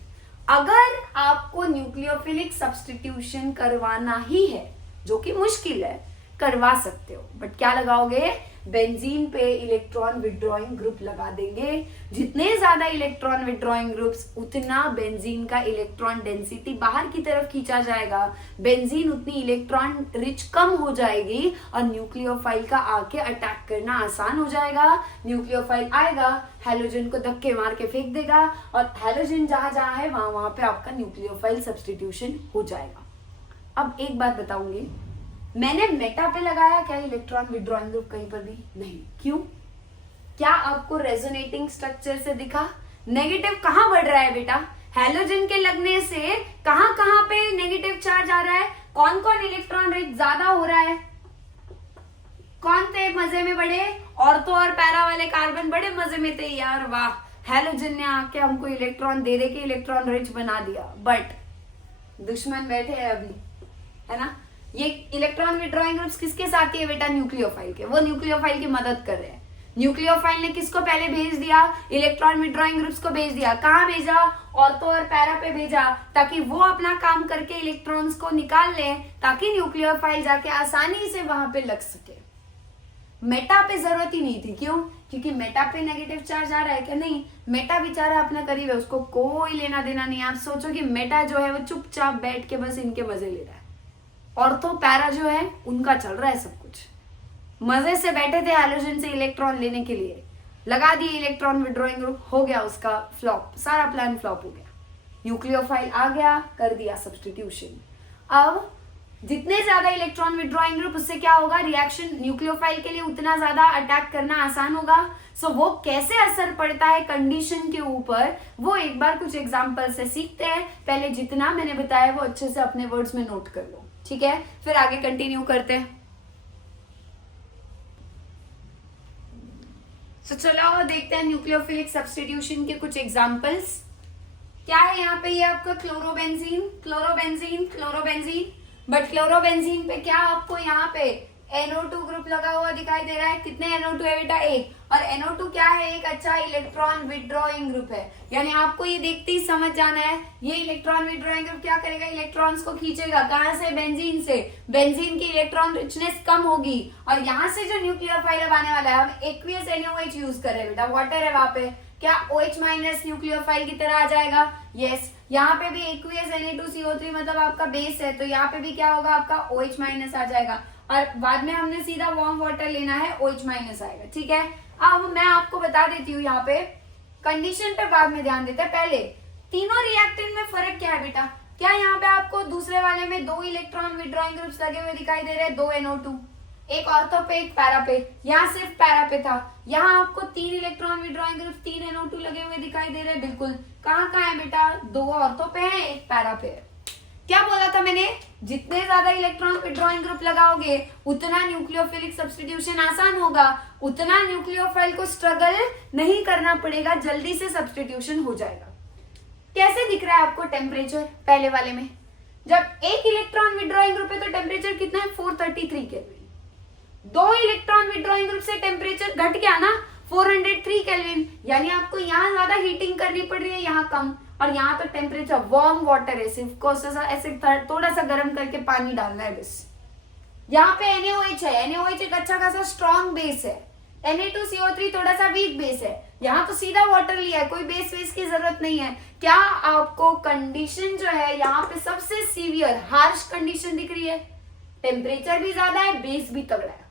अगर आपको न्यूक्लियोफिलिक सब्स्टिट्यूशन करवाना ही है, जो कि मुश्किल है, करवा सकते हो, बट क्या लगाओगे? बेंजीन पे इलेक्ट्रॉन विड्रॉइंग ग्रुप लगा देंगे। जितने ज्यादा इलेक्ट्रॉन विड्रॉइंग ग्रुप्स उतना बेंजीन का इलेक्ट्रॉन डेंसिटी बाहर की तरफ खींचा जाएगा, बेंजीन उतनी इलेक्ट्रॉन रिच कम हो जाएगी और न्यूक्लियोफाइल का आके अटैक करना आसान हो जाएगा। न्यूक्लियोफाइल आएगा, हैलोजन को धक्के मार के फेंक देगा, और हैलोजन जहां जहां है वहां वहां पे आपका न्यूक्लियोफाइल सब्स्टिट्यूशन हो जाएगा। अब एक बात बताऊंगी, मैंने मेटा पे लगाया क्या इलेक्ट्रॉन विड्रॉइंग ग्रुप? कहीं पर भी नहीं। क्यों? क्या आपको रेजोनेटिंग स्ट्रक्चर से दिखा? नेगेटिव कहां बढ़ रहा है बेटा? हैलोजन के लगने से कहां कहां पे नेगेटिव चार्ज आ रहा है? कौन कौन इलेक्ट्रॉन रिच ज्यादा हो रहा है? कौन थे मजे में बड़े? ऑर्थो और पैरा वाले कार्बन बड़े मजे में थे यार, वाह, हैलोजन ने आके हमको इलेक्ट्रॉन दे के इलेक्ट्रॉन रिच बना दिया। बट दुश्मन बैठे हैं अभी, है ना? ये इलेक्ट्रॉन विड्रॉइंग ग्रुप्स किसके साथ है बेटा? न्यूक्लियोफाइल के। वो न्यूक्लियोफाइल की मदद कर रहे हैं। न्यूक्लियोफाइल ने किसको पहले भेज दिया? इलेक्ट्रॉन विड्रॉइंग ग्रुप्स को भेज दिया। कहां भेजा? ऑर्थो और पैरा पे भेजा, ताकि वो अपना काम करके इलेक्ट्रॉन्स को निकाल ले, ताकि न्यूक्लियोफाइल जाके आसानी से वहां पे लग सके। मेटा पे जरूरत ही नहीं थी। क्यों? क्योंकि मेटा पे नेगेटिव चार्ज आ रहा है क्या? नहीं, मेटा बेचारा अपना करीब है, उसको कोई लेना देना नहीं। आप सोचो कि मेटा जो है वो चुपचाप बैठ के बस इनके मजे ले रहा है। ऑर्थो पैरा जो है उनका चल रहा है सब कुछ, मजे से बैठे थे हैलोजन से इलेक्ट्रॉन लेने के लिए, लगा दिए इलेक्ट्रॉन विड्रॉइंग ग्रुप, हो गया उसका फ्लॉप, सारा प्लान फ्लॉप हो गया। न्यूक्लियोफाइल आ गया, कर दिया सब्स्टिट्यूशन। अब जितने ज्यादा इलेक्ट्रॉन विड्रॉइंग ग्रुप, उससे क्या होगा? रिएक्शन न्यूक्लियोफाइल के लिए उतना ज्यादा अटैक करना आसान होगा। सो वो कैसे असर पड़ता है कंडीशन के ऊपर, वो एक बार कुछ एग्जांपल से सीखते हैं। पहले जितना मैंने बताया वो अच्छे से अपने वर्ड्स में नोट कर लो, ठीक है? फिर आगे कंटिन्यू करते हैं। तो चलो देखते हैं न्यूक्लियोफिलिक सब्स्टिट्यूशन के कुछ एग्जांपल्स। क्या है यहाँ पे? ये आपका chlorobenzene, chlorobenzene, chlorobenzene. But chlorobenzene पे क्या आपको यहाँ पे NO2 ग्रुप लगा हुआ दिखाई दे रहा है? कितने NO2 है बेटा? एक। और NO2 क्या है? एक अच्छा इलेक्ट्रॉन विड्रॉइंग ग्रुप है। यानी आपको ये देखते ही समझ जाना है, ये इलेक्ट्रॉन विड्रॉइंग ग्रुप क्या करेगा? इलेक्ट्रॉन्स को खींचेगा। कहां से? बेंजीन से। बेंजीन की इलेक्ट्रॉन रिचनेस कम होगी, और यहाँ से जो न्यूक्लियोफाइल अब आने वाला है, हम एक्वियस NaOH यूज कर रहे हैं बेटा, वाटर है वहां पे, क्या OH माइनस न्यूक्लियोफाइल की तरह आ जाएगा? यस। यहाँ पे भी एक्वियस Na2CO3 मतलब आपका बेस है, तो यहाँ पे भी क्या होगा? आपका OH माइनस आ जाएगा, और बाद में हमने सीधा वार्म वाटर लेना है, OH माइनस आएगा, ठीक है? अब मैं आपको बता देती हूँ, यहाँ पे कंडीशन पे बाद में ध्यान देते हैं। पहले तीनों रिएक्टेंट में फर्क क्या है बेटा? क्या यहाँ पे आपको दूसरे वाले में 2 इलेक्ट्रॉन विड्रॉइंग ग्रुप्स लगे हुए दिखाई दे रहे हैं? 2 NO2, एक ऑर्थो पे एक पैरा पे। यहाँ सिर्फ पैरा पे था, यहाँ आपको 3 इलेक्ट्रॉन विड्रॉइंग ग्रुप 3 NO2 लगे हुए दिखाई दे रहे हैं। बिल्कुल। कहाँ कहाँ है बेटा? 2 ऑर्थो पे है, एक पैरा पे है। क्या बोला था मैंने? जितने ज्यादा इलेक्ट्रॉन विड्रॉइंग ग्रुप लगाओगे उतना न्यूक्लियोफिलिक सब्स्टिट्यूशन आसान होगा, उतना न्यूक्लियोफाइल को स्ट्रगल नहीं करना पड़ेगा, जल्दी से सब्स्टिट्यूशन हो जाएगा। कैसे दिख रहा है आपको टेम्परेचर? पहले वाले में जब एक इलेक्ट्रॉन विड्रॉइंग ग्रुप है तो टेम्परेचर कितना है? 433 केल्विन। 2 इलेक्ट्रॉन विड्रॉइंग ग्रुप से टेम्परेचर घट गया ना, 403 केल्विन। यानी आपको यहाँ ज्यादा हीटिंग करनी पड़ रही है, यहाँ कम। और यहाँ पे टेम्परेचर वार्म वाटर है, सिर्फ को ऐसे थोड़ा सा गर्म करके पानी डालना है बस। यहाँ पे NaOH है, NaOH एक अच्छा खासा स्ट्रॉन्ग बेस है, Na2CO3 थोड़ा सा वीक बेस है। यहाँ तो सीधा वाटर लिया है, कोई बेस वेस की जरूरत नहीं है। क्या आपको कंडीशन जो है यहाँ पे सबसे सीवियर हार्श कंडीशन दिख रही है? टेम्परेचर भी ज्यादा है, बेस भी तगड़ा है।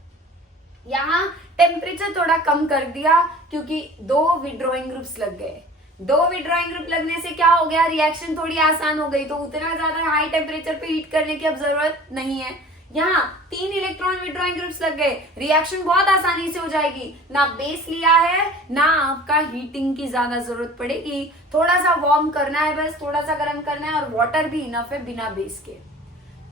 यहाँ टेम्परेचर थोड़ा कम कर दिया क्योंकि 2 विड्रॉइंग ग्रुप्स लग गए। 2 विड्रॉइंग ग्रुप लगने से क्या हो गया? रिएक्शन थोड़ी आसान हो गई, तो उतना ज्यादा हाई टेम्परेचर पे हीट करने की अब जरूरत नहीं है। यहाँ 3 इलेक्ट्रॉन विड्रॉइंग ग्रुप्स लग गए, रिएक्शन बहुत आसानी से हो जाएगी, ना बेस लिया है ना आपका हीटिंग की ज्यादा जरूरत पड़ेगी, थोड़ा सा वार्म करना है, बस थोड़ा सा गर्म करना है, और वाटर भी इनफ है बिना बेस के।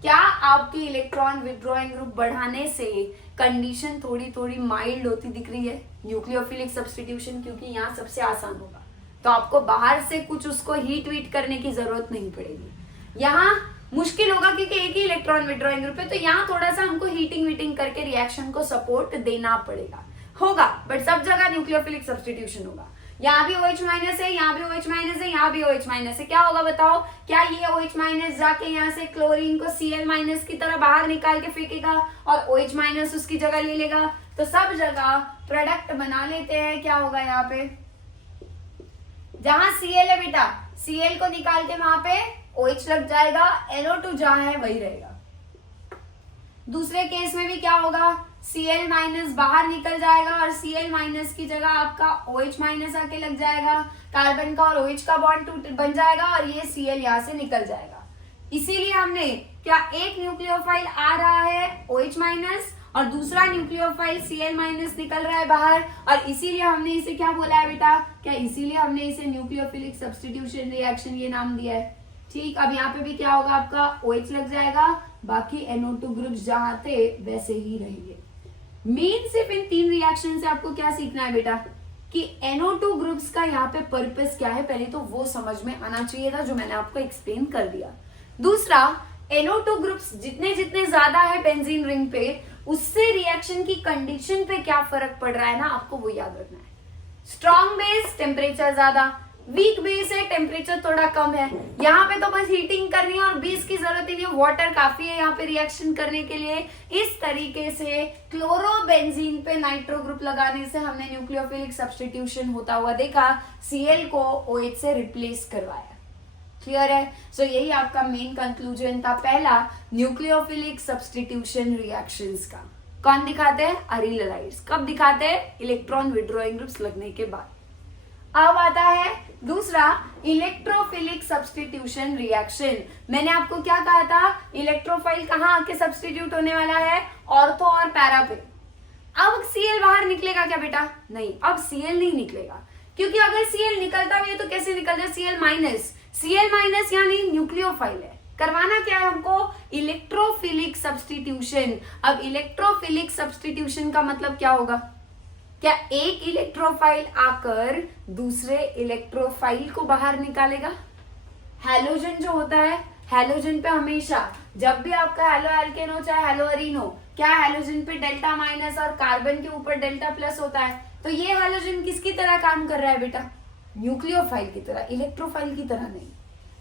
क्या आपकी इलेक्ट्रॉन विड्रॉइंग ग्रुप बढ़ाने से कंडीशन थोड़ी थोड़ी माइल्ड होती दिख रही है? न्यूक्लियोफिलिक सब्स्टिट्यूशन, क्योंकि यहाँ सबसे आसान होगा, तो आपको बाहर से कुछ उसको हीट वीट करने की जरूरत नहीं पड़ेगी। यहाँ मुश्किल होगा क्योंकि एक ही इलेक्ट्रॉन विड्रॉइंग ग्रुप है, तो यहाँ थोड़ा सा हमको हीटिंग वीटिंग करके रिएक्शन को सपोर्ट देना पड़ेगा, होगा, बट सब जगह न्यूक्लियोफिलिक सब्स्टिट्यूशन होगा। यहाँ भी OH माइनस है, यहाँ भी OH माइनस है, यहाँ भी OH माइनस है, क्या होगा बताओ? क्या ये OH माइनस जाके यहाँ से क्लोरीन को Cl माइनस की तरह बाहर निकाल के फेंकेगा और OH माइनस उसकी जगह ले लेगा? तो सब जगह प्रोडक्ट बना लेते हैं। क्या होगा यहाँ पे? जहां Cl है बेटा, Cl को निकाल के वहां पे OH लग जाएगा, NO2 जहां है वही रहेगा। दूसरे केस में भी क्या होगा? Cl माइनस बाहर निकल जाएगा और Cl माइनस की जगह आपका OH माइनस आके लग जाएगा, कार्बन का और OH का बॉन्ड बन जाएगा और ये Cl यहाँ से निकल जाएगा। इसीलिए हमने क्या, एक न्यूक्लियोफाइल आ रहा है OH माइनस और दूसरा न्यूक्लियोफाइल Cl माइनस निकल रहा है बाहर, और इसीलिए हमने इसे क्या बोला है बेटा? क्या इसीलिए हमने इसे न्यूक्लियोफिलिक सब्स्टिट्यूशन रिएक्शन ये नाम दिया है। ठीक, अब यहाँ पे भी क्या होगा? आपका OH लग जाएगा, बाकी NO2 ग्रुप्स जहां थे वैसे ही रहेंगे। मेन सिर्फ इन 3 रिएक्शन से आपको क्या सीखना है बेटा? कि NO2 ग्रुप्स का यहाँ पे पर्पस क्या है, पहले तो वो समझ में आना चाहिए था, जो मैंने आपको एक्सप्लेन कर दिया। दूसरा, NO2 ग्रुप्स जितने जितने ज्यादा है बेंजीन रिंग पे, उससे रिएक्शन की कंडीशन पे क्या फर्क पड़ रहा है ना, आपको वो याद रखना है। स्ट्रॉन्ग बेस टेम्परेचर ज्यादा, वीक बेस है टेम्परेचर थोड़ा कम है। यहाँ पे तो बस हीटिंग करनी है और बेस की जरूरत ही नहीं है, वाटर काफी है यहाँ पे रिएक्शन करने के लिए। इस तरीके से क्लोरोबेंजीन पे नाइट्रो ग्रुप लगाने से हमने न्यूक्लियोफिलिक सब्स्टिट्यूशन होता हुआ देखा, Cl को OH से रिप्लेस करवाया। क्लियर है? सो यही आपका मेन कंक्लूजन था पहला न्यूक्लियोफिलिक सब्स्टिट्यूशन रिएक्शंस का। कौन दिखाते हैं? अरील हैलाइड्स। कब दिखाते हैं? इलेक्ट्रॉन विड्रॉइंग ग्रुप्स लगने के बाद। अब आता है दूसरा इलेक्ट्रोफिलिक सब्स्टिट्यूशन रिएक्शन। मैंने आपको क्या कहा था? इलेक्ट्रोफाइल कहाँ आके सब्स्टिट्यूट होने वाला है? ऑर्थो और पैरा पे। अब Cl बाहर निकलेगा क्या बेटा? नहीं, अब Cl नहीं निकलेगा, क्योंकि अगर Cl निकलता भी है तो कैसे निकल जाए? Cl minus. Cl माइनस यानी न्यूक्लियोफाइल है। करवाना क्या है हमको? Electrophilic substitution. अब इलेक्ट्रोफिलिक सब्स्टिट्यूशन का मतलब क्या होगा? क्या एक इलेक्ट्रोफाइल आकर दूसरे इलेक्ट्रोफाइल को बाहर निकालेगा? हैलोजन जो होता है, हैलोजन पे हमेशा जब भी आपका हेलो एल्केन हो चाहे हेलो अरीन हो, क्या हैलोजन पे डेल्टा माइनस और कार्बन के ऊपर डेल्टा प्लस होता है। तो ये हैलोजन किसकी तरह काम कर रहा है बेटा? न्यूक्लियोफाइल की तरह, इलेक्ट्रोफाइल की तरह नहीं।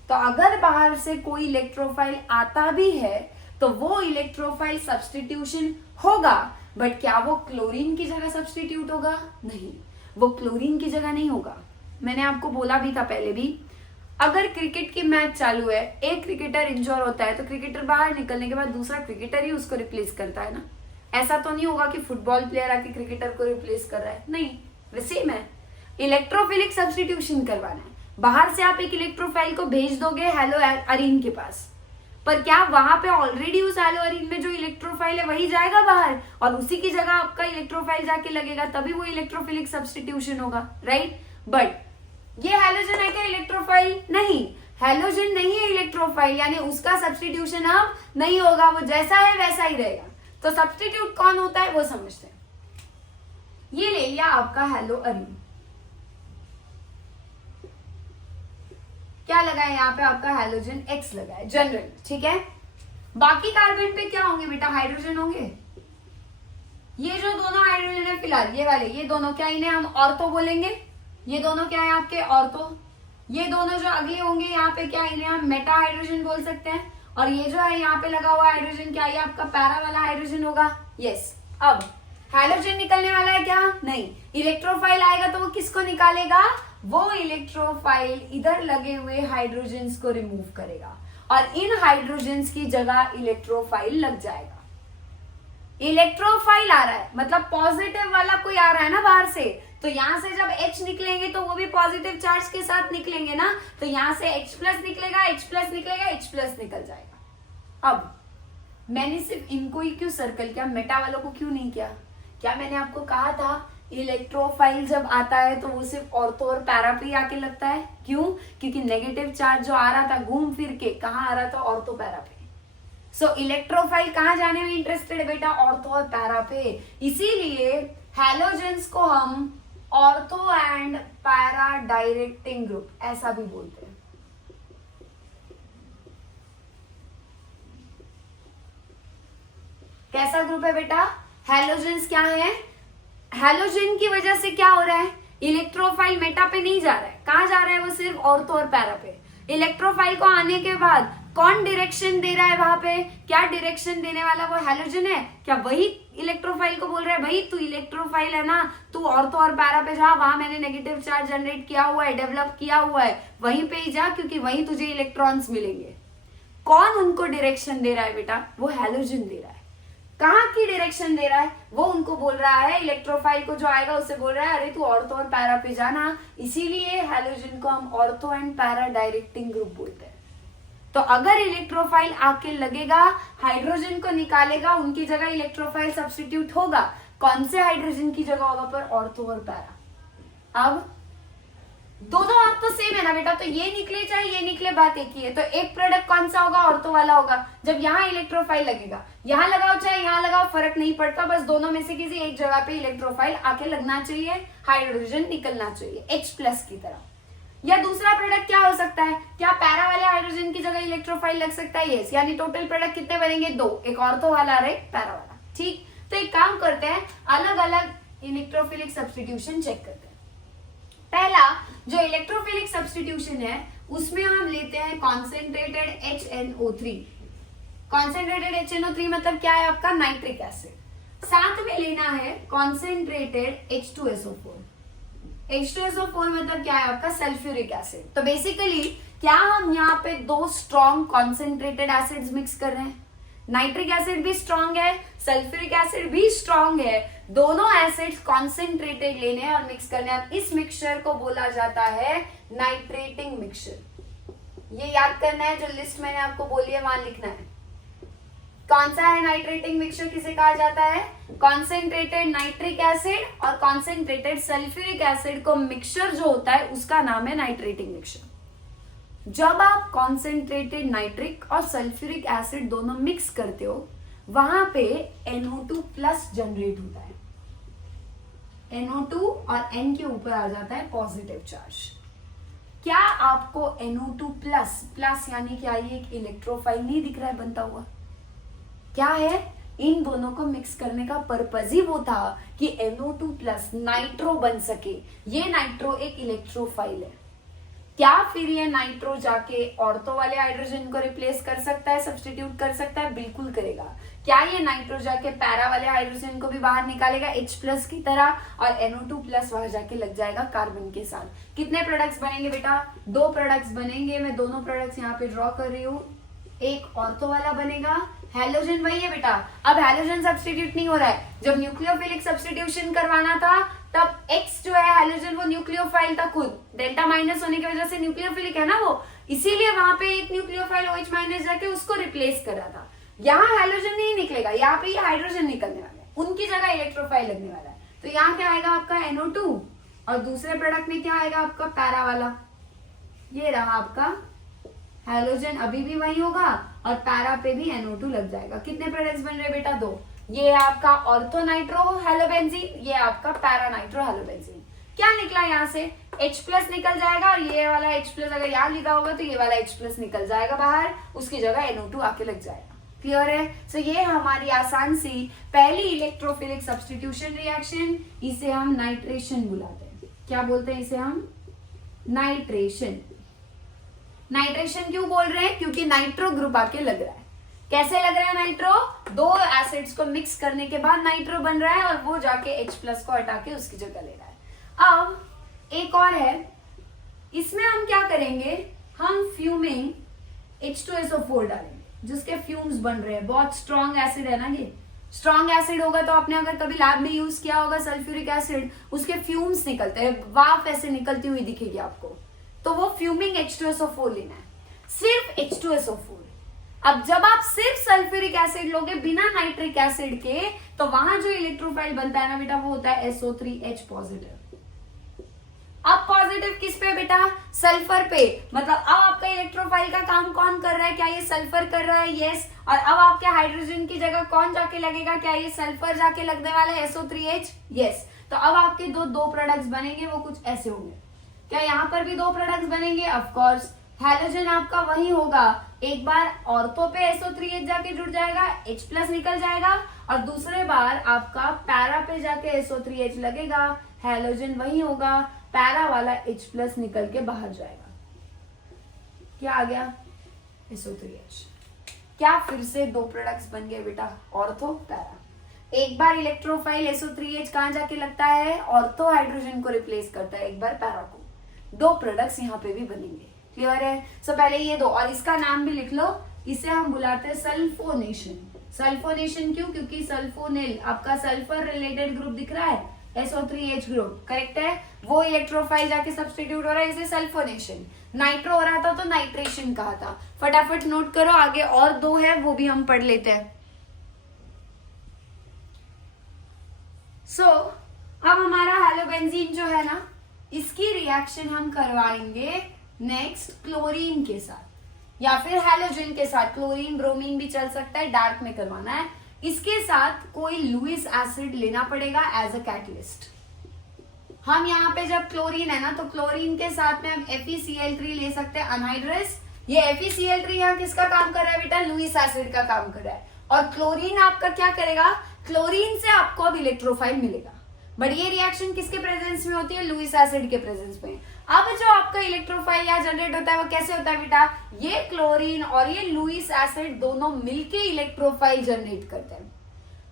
तो अगर बाहर से कोई इलेक्ट्रोफाइल आता भी है तो वो इलेक्ट्रोफाइल सब्स्टिट्यूशन होगा, बट क्या वो क्लोरीन की जगह सब्स्टिट्यूट होगा? नहीं, वो क्लोरीन की जगह नहीं होगा। मैंने आपको बोला भी था पहले भी, अगर क्रिकेट की मैच चालू है, एक क्रिकेटर इंजोर होता है तो क्रिकेटर बाहर निकलने के बाद दूसरा क्रिकेटर ही उसको रिप्लेस करता है ना। ऐसा तो नहीं होगा कि फुटबॉल प्लेयर आके क्रिकेटर को रिप्लेस कर रहा है, नहीं, वैसे में इलेक्ट्रोफिलिक सब्स्टिट्यूशन करवाना है। बाहर से आप एक इलेक्ट्रोफाइल को भेज दोगे हेलो अरीन के पास, पर क्या वहां पे ऑलरेडी उस हेलो अरीन में जो इलेक्ट्रोफाइल है वही जाएगा बाहर और उसी की जगह आपका इलेक्ट्रोफाइल जाके लगेगा, तभी वो इलेक्ट्रोफिलिक सब्स्टिट्यूशन होगा, राइट। बट ये हैलोजन है क्या इलेक्ट्रोफाइल? नहीं, हैलोजन नहीं है इलेक्ट्रोफाइल, यानी उसका सब्स्टिट्यूशन अब नहीं होगा, वो जैसा है वैसा ही रहेगा। तो सब्स्टिट्यूट कौन होता है वो समझते हैं। ये ले लिया आपका हेलो अरीन, क्या लगा है यहाँ पे? आपका हैलोजन X लगा है जनरल, ठीक है। बाकी कार्बन पे क्या होंगे बेटा? हाइड्रोजन होंगे। ये जो दोनों हाइड्रोजन है फिलहाल, ये वाले, ये दोनों क्या, इन्हें हम ऑर्थो बोलेंगे। ये दोनों क्या है आपके? ऑर्थो। ये दोनों जो अगले होंगे यहाँ पे क्या, इन्हें हम मेटा हाइड्रोजन बोल सकते हैं। और ये जो है यहाँ पे लगा हुआ हाइड्रोजन, क्या ये आपका पैरा वाला हाइड्रोजन होगा? यस। अब हैलोजन निकलने वाला है क्या? नहीं। इलेक्ट्रोफाइल आएगा तो वो किसको निकालेगा? वो इलेक्ट्रोफाइल इधर लगे हुए हाइड्रोजन्स को रिमूव करेगा और इन हाइड्रोजन्स की जगह इलेक्ट्रोफाइल लग जाएगा। इलेक्ट्रोफाइल आ रहा है मतलब पॉजिटिव वाला कोई आ रहा है ना बाहर से, तो यहां से जब H निकलेंगे तो वो भी पॉजिटिव चार्ज के साथ निकलेंगे ना, तो यहां से H प्लस निकलेगा, H प्लस निकलेगा, H प्लस निकल जाएगा। अब मैंने सिर्फ इनको ही क्यों सर्कल किया, मेटा वालों को क्यों नहीं किया? क्या मैंने आपको कहा था इलेक्ट्रोफाइल जब आता है तो वो सिर्फ ऑर्थो और पैरा पे ही आके लगता है? क्यों? क्योंकि नेगेटिव चार्ज जो आ रहा था घूम फिर के कहाँ आ रहा था? ऑर्थो पैरा पे। सो इलेक्ट्रोफाइल कहाँ जाने में इंटरेस्टेड है बेटा? ऑर्थो और पैरा पे। इसीलिए हैलोजेंस को हम ortho and para directing group ऐसा भी बोलते हैं। कैसा ग्रुप है बेटा? हैलोजेंस क्या है? हैलोजन की वजह से क्या हो रहा है? इलेक्ट्रोफाइल मेटा पे नहीं जा रहा है, कहां जा रहा है? वो सिर्फ ऑर्थो और पैरा पे। इलेक्ट्रोफाइल को आने के बाद कौन डायरेक्शन दे रहा है वहां पे? क्या डायरेक्शन देने वाला वो हैलोजन है? क्या वही इलेक्ट्रोफाइल को बोल रहा है भाई तू इलेक्ट्रोफाइल है ना, तू ऑर्थो और पैरा पे जा, वहां मैंने नेगेटिव चार्ज जनरेट किया हुआ है, डेवलप किया हुआ है, वहीं पे ही जा क्योंकि वहीं तुझे इलेक्ट्रॉन्स मिलेंगे। कौन उनको डायरेक्शन दे रहा है बेटा? वो हैलोजन दे रहा है। कहाँ की डायरेक्शन दे रहा है? वो उनको बोल रहा है, इलेक्ट्रोफाइल को जो आएगा उससे बोल रहा है अरे तू ऑर्थो और पैरा पे जाना। इसीलिए हैलोजन को हम ortho and para directing group बोलते हैं। तो अगर इलेक्ट्रोफाइल आके लगेगा, हाइड्रोजन को निकालेगा, उनकी जगह इलेक्ट्रोफाइल सब्स्टिट्यूट होगा। कौन से हाइड्रोजन की जगह होगा पर? ऑर्थो और पैरा। अब दोनों आप तो सेम है ना बेटा, तो ये निकले चाहे ये निकले बात एक ही है। तो एक प्रोडक्ट कौन सा होगा? ऑर्थो वाला होगा। जब यहाँ इलेक्ट्रोफाइल लगेगा, यहाँ लगाओ चाहे यहाँ लगाओ फर्क नहीं पड़ता, बस दोनों में से किसी एक जगह पे इलेक्ट्रोफाइल आके लगना चाहिए, हाइड्रोजन निकलना चाहिए H+ की तरह। या दूसरा प्रोडक्ट क्या हो सकता है? क्या पैरा वाले हाइड्रोजन की जगह इलेक्ट्रोफाइल लग सकता है? यस। यानी टोटल प्रोडक्ट कितने बनेंगे? 2, एक ऑर्थो वाला और एक पैरा वाला। ठीक, तो एक काम करते हैं, अलग अलग इलेक्ट्रोफिलिक सब्स्टिट्यूशन चेक करते हैं। पहला जो इलेक्ट्रोफिलिक सब्स्टिट्यूशन है उसमें हम लेते हैं कॉन्सेंट्रेटेड HNO3। कॉन्सेंट्रेटेड HNO3 मतलब क्या है? आपका नाइट्रिक एसिड। साथ में लेना है कॉन्सेंट्रेटेड H2SO4। H2SO4 मतलब क्या है? आपका सल्फ्यूरिक एसिड। तो बेसिकली क्या हम यहाँ पे 2 स्ट्रॉन्ग कॉन्सेंट्रेटेड एसिड्स मिक्स कर रहे हैं? नाइट्रिक एसिड भी स्ट्रॉन्ग है, सल्फ्यूरिक एसिड भी स्ट्रॉन्ग है, दोनों एसिड्स कॉन्सेंट्रेटेड लेने हैं और मिक्स करने हैं। इस मिक्सचर को बोला जाता है नाइट्रेटिंग मिक्सचर। ये याद करना है, जो लिस्ट मैंने आपको बोली है वहां लिखना है। कौन सा है नाइट्रेटिंग मिक्सचर? किसे कहा जाता है? कॉन्सेंट्रेटेड नाइट्रिक एसिड और कॉन्सेंट्रेटेड सल्फ्यूरिक एसिड को मिक्सचर जो होता है उसका नाम है नाइट्रेटिंग मिक्सचर। जब आप कॉन्सेंट्रेटेड नाइट्रिक और सल्फ्यूरिक एसिड दोनों मिक्स करते हो वहां पे NO2+ जनरेट होता है। NO2 और N के ऊपर आ जाता है पॉजिटिव चार्ज। क्या आपको NO2+ यानी क्या ये एक इलेक्ट्रोफाइल नहीं दिख रहा है बनता हुआ? क्या है? इन दोनों को मिक्स करने का पर्पज ही वो था कि NO2+ नाइट्रो बन सके। ये नाइट्रो एक इलेक्ट्रोफाइल है। क्या फिर ये नाइट्रो जाके ऑर्थो वाले हाइड्रोजन को रिप्लेस कर सकता है, सब्स्टिट्यूट कर सकता है? बिल्कुल करेगा। क्या ये नाइट्रो जाके पैरा वाले हाइड्रोजन को भी बाहर निकालेगा H+ की तरह और NO2+ वहां जाके लग जाएगा कार्बन के साथ। कितने प्रोडक्ट्स बनेंगे बेटा? 2 प्रोडक्ट्स बनेंगे। मैं दोनों प्रोडक्ट्स यहाँ पे ड्रॉ कर रही हूँ। एक ऑर्थो वाला बनेगा, हैलोजन वही है बेटा। अब हैलोजन सब्स्टिट्यूट नहीं हो रहा है, जब न्यूक्लियोफिलिक सब्स्टिट्यूशन करवाना था तब X जो है हैलोजन वो न्यूक्लियोफाइल था खुद, डेल्टा माइनस होने की वजह से न्यूक्लियोफिलिक है ना वो, इसीलिए वहां पे एक न्यूक्लियोफाइल OH- जाके उसको रिप्लेस कर रहा था। यहाँ हैलोजन नहीं निकलेगा, यहाँ पे हाइड्रोजन निकलने वाला है, उनकी जगह इलेक्ट्रोफाइल लगने वाला है। तो यहाँ क्या आएगा आपका NO2 और दूसरे प्रोडक्ट में क्या आएगा आपका पैरा वाला। ये रहा आपका हैलोजन, अभी भी वही होगा और पैरा पे भी NO2 लग जाएगा। कितने प्रोडक्ट्स बन रहे बेटा? 2। ये है आपका ऑर्थो नाइट्रो हेलोबेंजीन, ये आपका पैरा नाइट्रो हेलोबेंजीन। क्या निकला यहाँ से? H+ निकल जाएगा और ये वाला H+ अगर यहाँ लिखा होगा तो ये वाला H+ निकल जाएगा बाहर, उसकी जगह NO2 आके लग जाएगा। क्लियर है? सो ये हमारी आसान सी पहली इलेक्ट्रोफिलिक सब्स्टिट्यूशन रिएक्शन, इसे हम नाइट्रेशन बुलाते हैं। क्या बोलते हैं इसे हम? नाइट्रेशन। नाइट्रेशन क्यों बोल रहे हैं? क्योंकि नाइट्रो ग्रुप आके लग रहा है। कैसे लग रहा है नाइट्रो? 2 एसिड्स को मिक्स करने के बाद नाइट्रो बन रहा है और वो जाके H+ को हटा के उसकी जगह ले रहा है। अब एक और है, इसमें हम क्या करेंगे? हम फ्यूमिंग H2SO4 डालेंगे, जिसके फ्यूम्स बन रहे हैं। बहुत स्ट्रॉन्ग एसिड है ना ये। स्ट्रॉन्ग एसिड होगा तो आपने अगर कभी लैब में यूज किया होगा सल्फ्यूरिक एसिड, उसके फ्यूम्स निकलते हैं, वाफ ऐसे निकलती हुई दिखेगी आपको, तो वो फ्यूमिंग H2SO4 लेना है, सिर्फ H2SO4। अब जब आप सिर्फ सल्फ्यूरिक एसिड लोगे बिना नाइट्रिक एसिड के, तो वहां जो इलेक्ट्रोफाइल बनता है ना बेटा, वो होता है SO3H पॉजिटिव। अब पॉजिटिव किस पे बेटा? सल्फर पे। मतलब अब आपका इलेक्ट्रोफाइल का काम कौन कर रहा है? क्या ये सल्फर कर रहा है? यस। और अब आपके हाइड्रोजन की जगह कौन जाके लगेगा? क्या ये सल्फर जाके लगने वाला है? SO3H। यस। तो अब आपके दो प्रोडक्ट्स बनेंगे, वो कुछ ऐसे होंगे। क्या यहाँ पर भी दो प्रोडक्ट्स बनेंगे? Of course. हैलोजन आपका वही होगा, एक बार ऑर्थो पे SO3H जाके जुड़ जाएगा, H+ निकल जाएगा, और दूसरे बार आपका पैरा पे जाके SO3H लगेगा, हैलोजन वही होगा, पैरा वाला H+ निकल के बाहर जाएगा। क्या आ गया? SO3H। क्या फिर से दो प्रोडक्ट्स बन गए बेटा? Ortho, para. एक बार इलेक्ट्रोफाइल SO3H कहां जाके लगता है? ऑर्थो हाइड्रोजन को रिप्लेस करता है, एक बार पैरा को। दो प्रोडक्ट्स यहाँ पे भी बनेंगे। क्लियर है? सो पहले ये दो, और इसका नाम भी लिख लो, इसे हम बुलाते हैं सल्फोनेशन। सल्फोनेशन क्यों? क्योंकि सल्फोनिल आपका सल्फर रिलेटेड ग्रुप दिख रहा है, SO3H ग्रुप, करेक्ट है? वो इलेक्ट्रोफाइल जाके सब्स्टिट्यूट हो रहा है, इसे सल्फोनेशन। नाइट्रो हो रहा था तो नाइट्रेशन कहा था। फटाफट नोट करो, आगे और दो है वो भी हम पढ़ लेते हैं। सो अब हमारा हेलोबेंजीन जो है ना, इसकी रिएक्शन हम करवाएंगे नेक्स्ट क्लोरीन के साथ या फिर हैलोजन के साथ। क्लोरीन ब्रोमीन भी चल सकता है, डार्क में करवाना है। इसके साथ कोई लुइस एसिड लेना पड़ेगा एज अ कैटलिस्ट। हम यहाँ पे जब क्लोरीन है ना, तो क्लोरीन के साथ में हम FeCl3 ले सकते हैं, अनहाइड्रस। ये FeCl3 यहाँ किसका काम कर रहा है बेटा? लुइस एसिड का काम कर रहा है। और क्लोरीन आपका क्या करेगा? क्लोरीन से आपको अब इलेक्ट्रोफाइल मिलेगा, बट ये रिएक्शन किसके प्रेजेंस में होती है? लुइस एसिड के प्रेजेंस में। अब जो आपका इलेक्ट्रोफाइल यहाँ जनरेट होता है वो कैसे होता है बेटा? ये क्लोरीन और ये लुइस एसिड दोनों मिलके इलेक्ट्रोफाइल जनरेट करते हैं।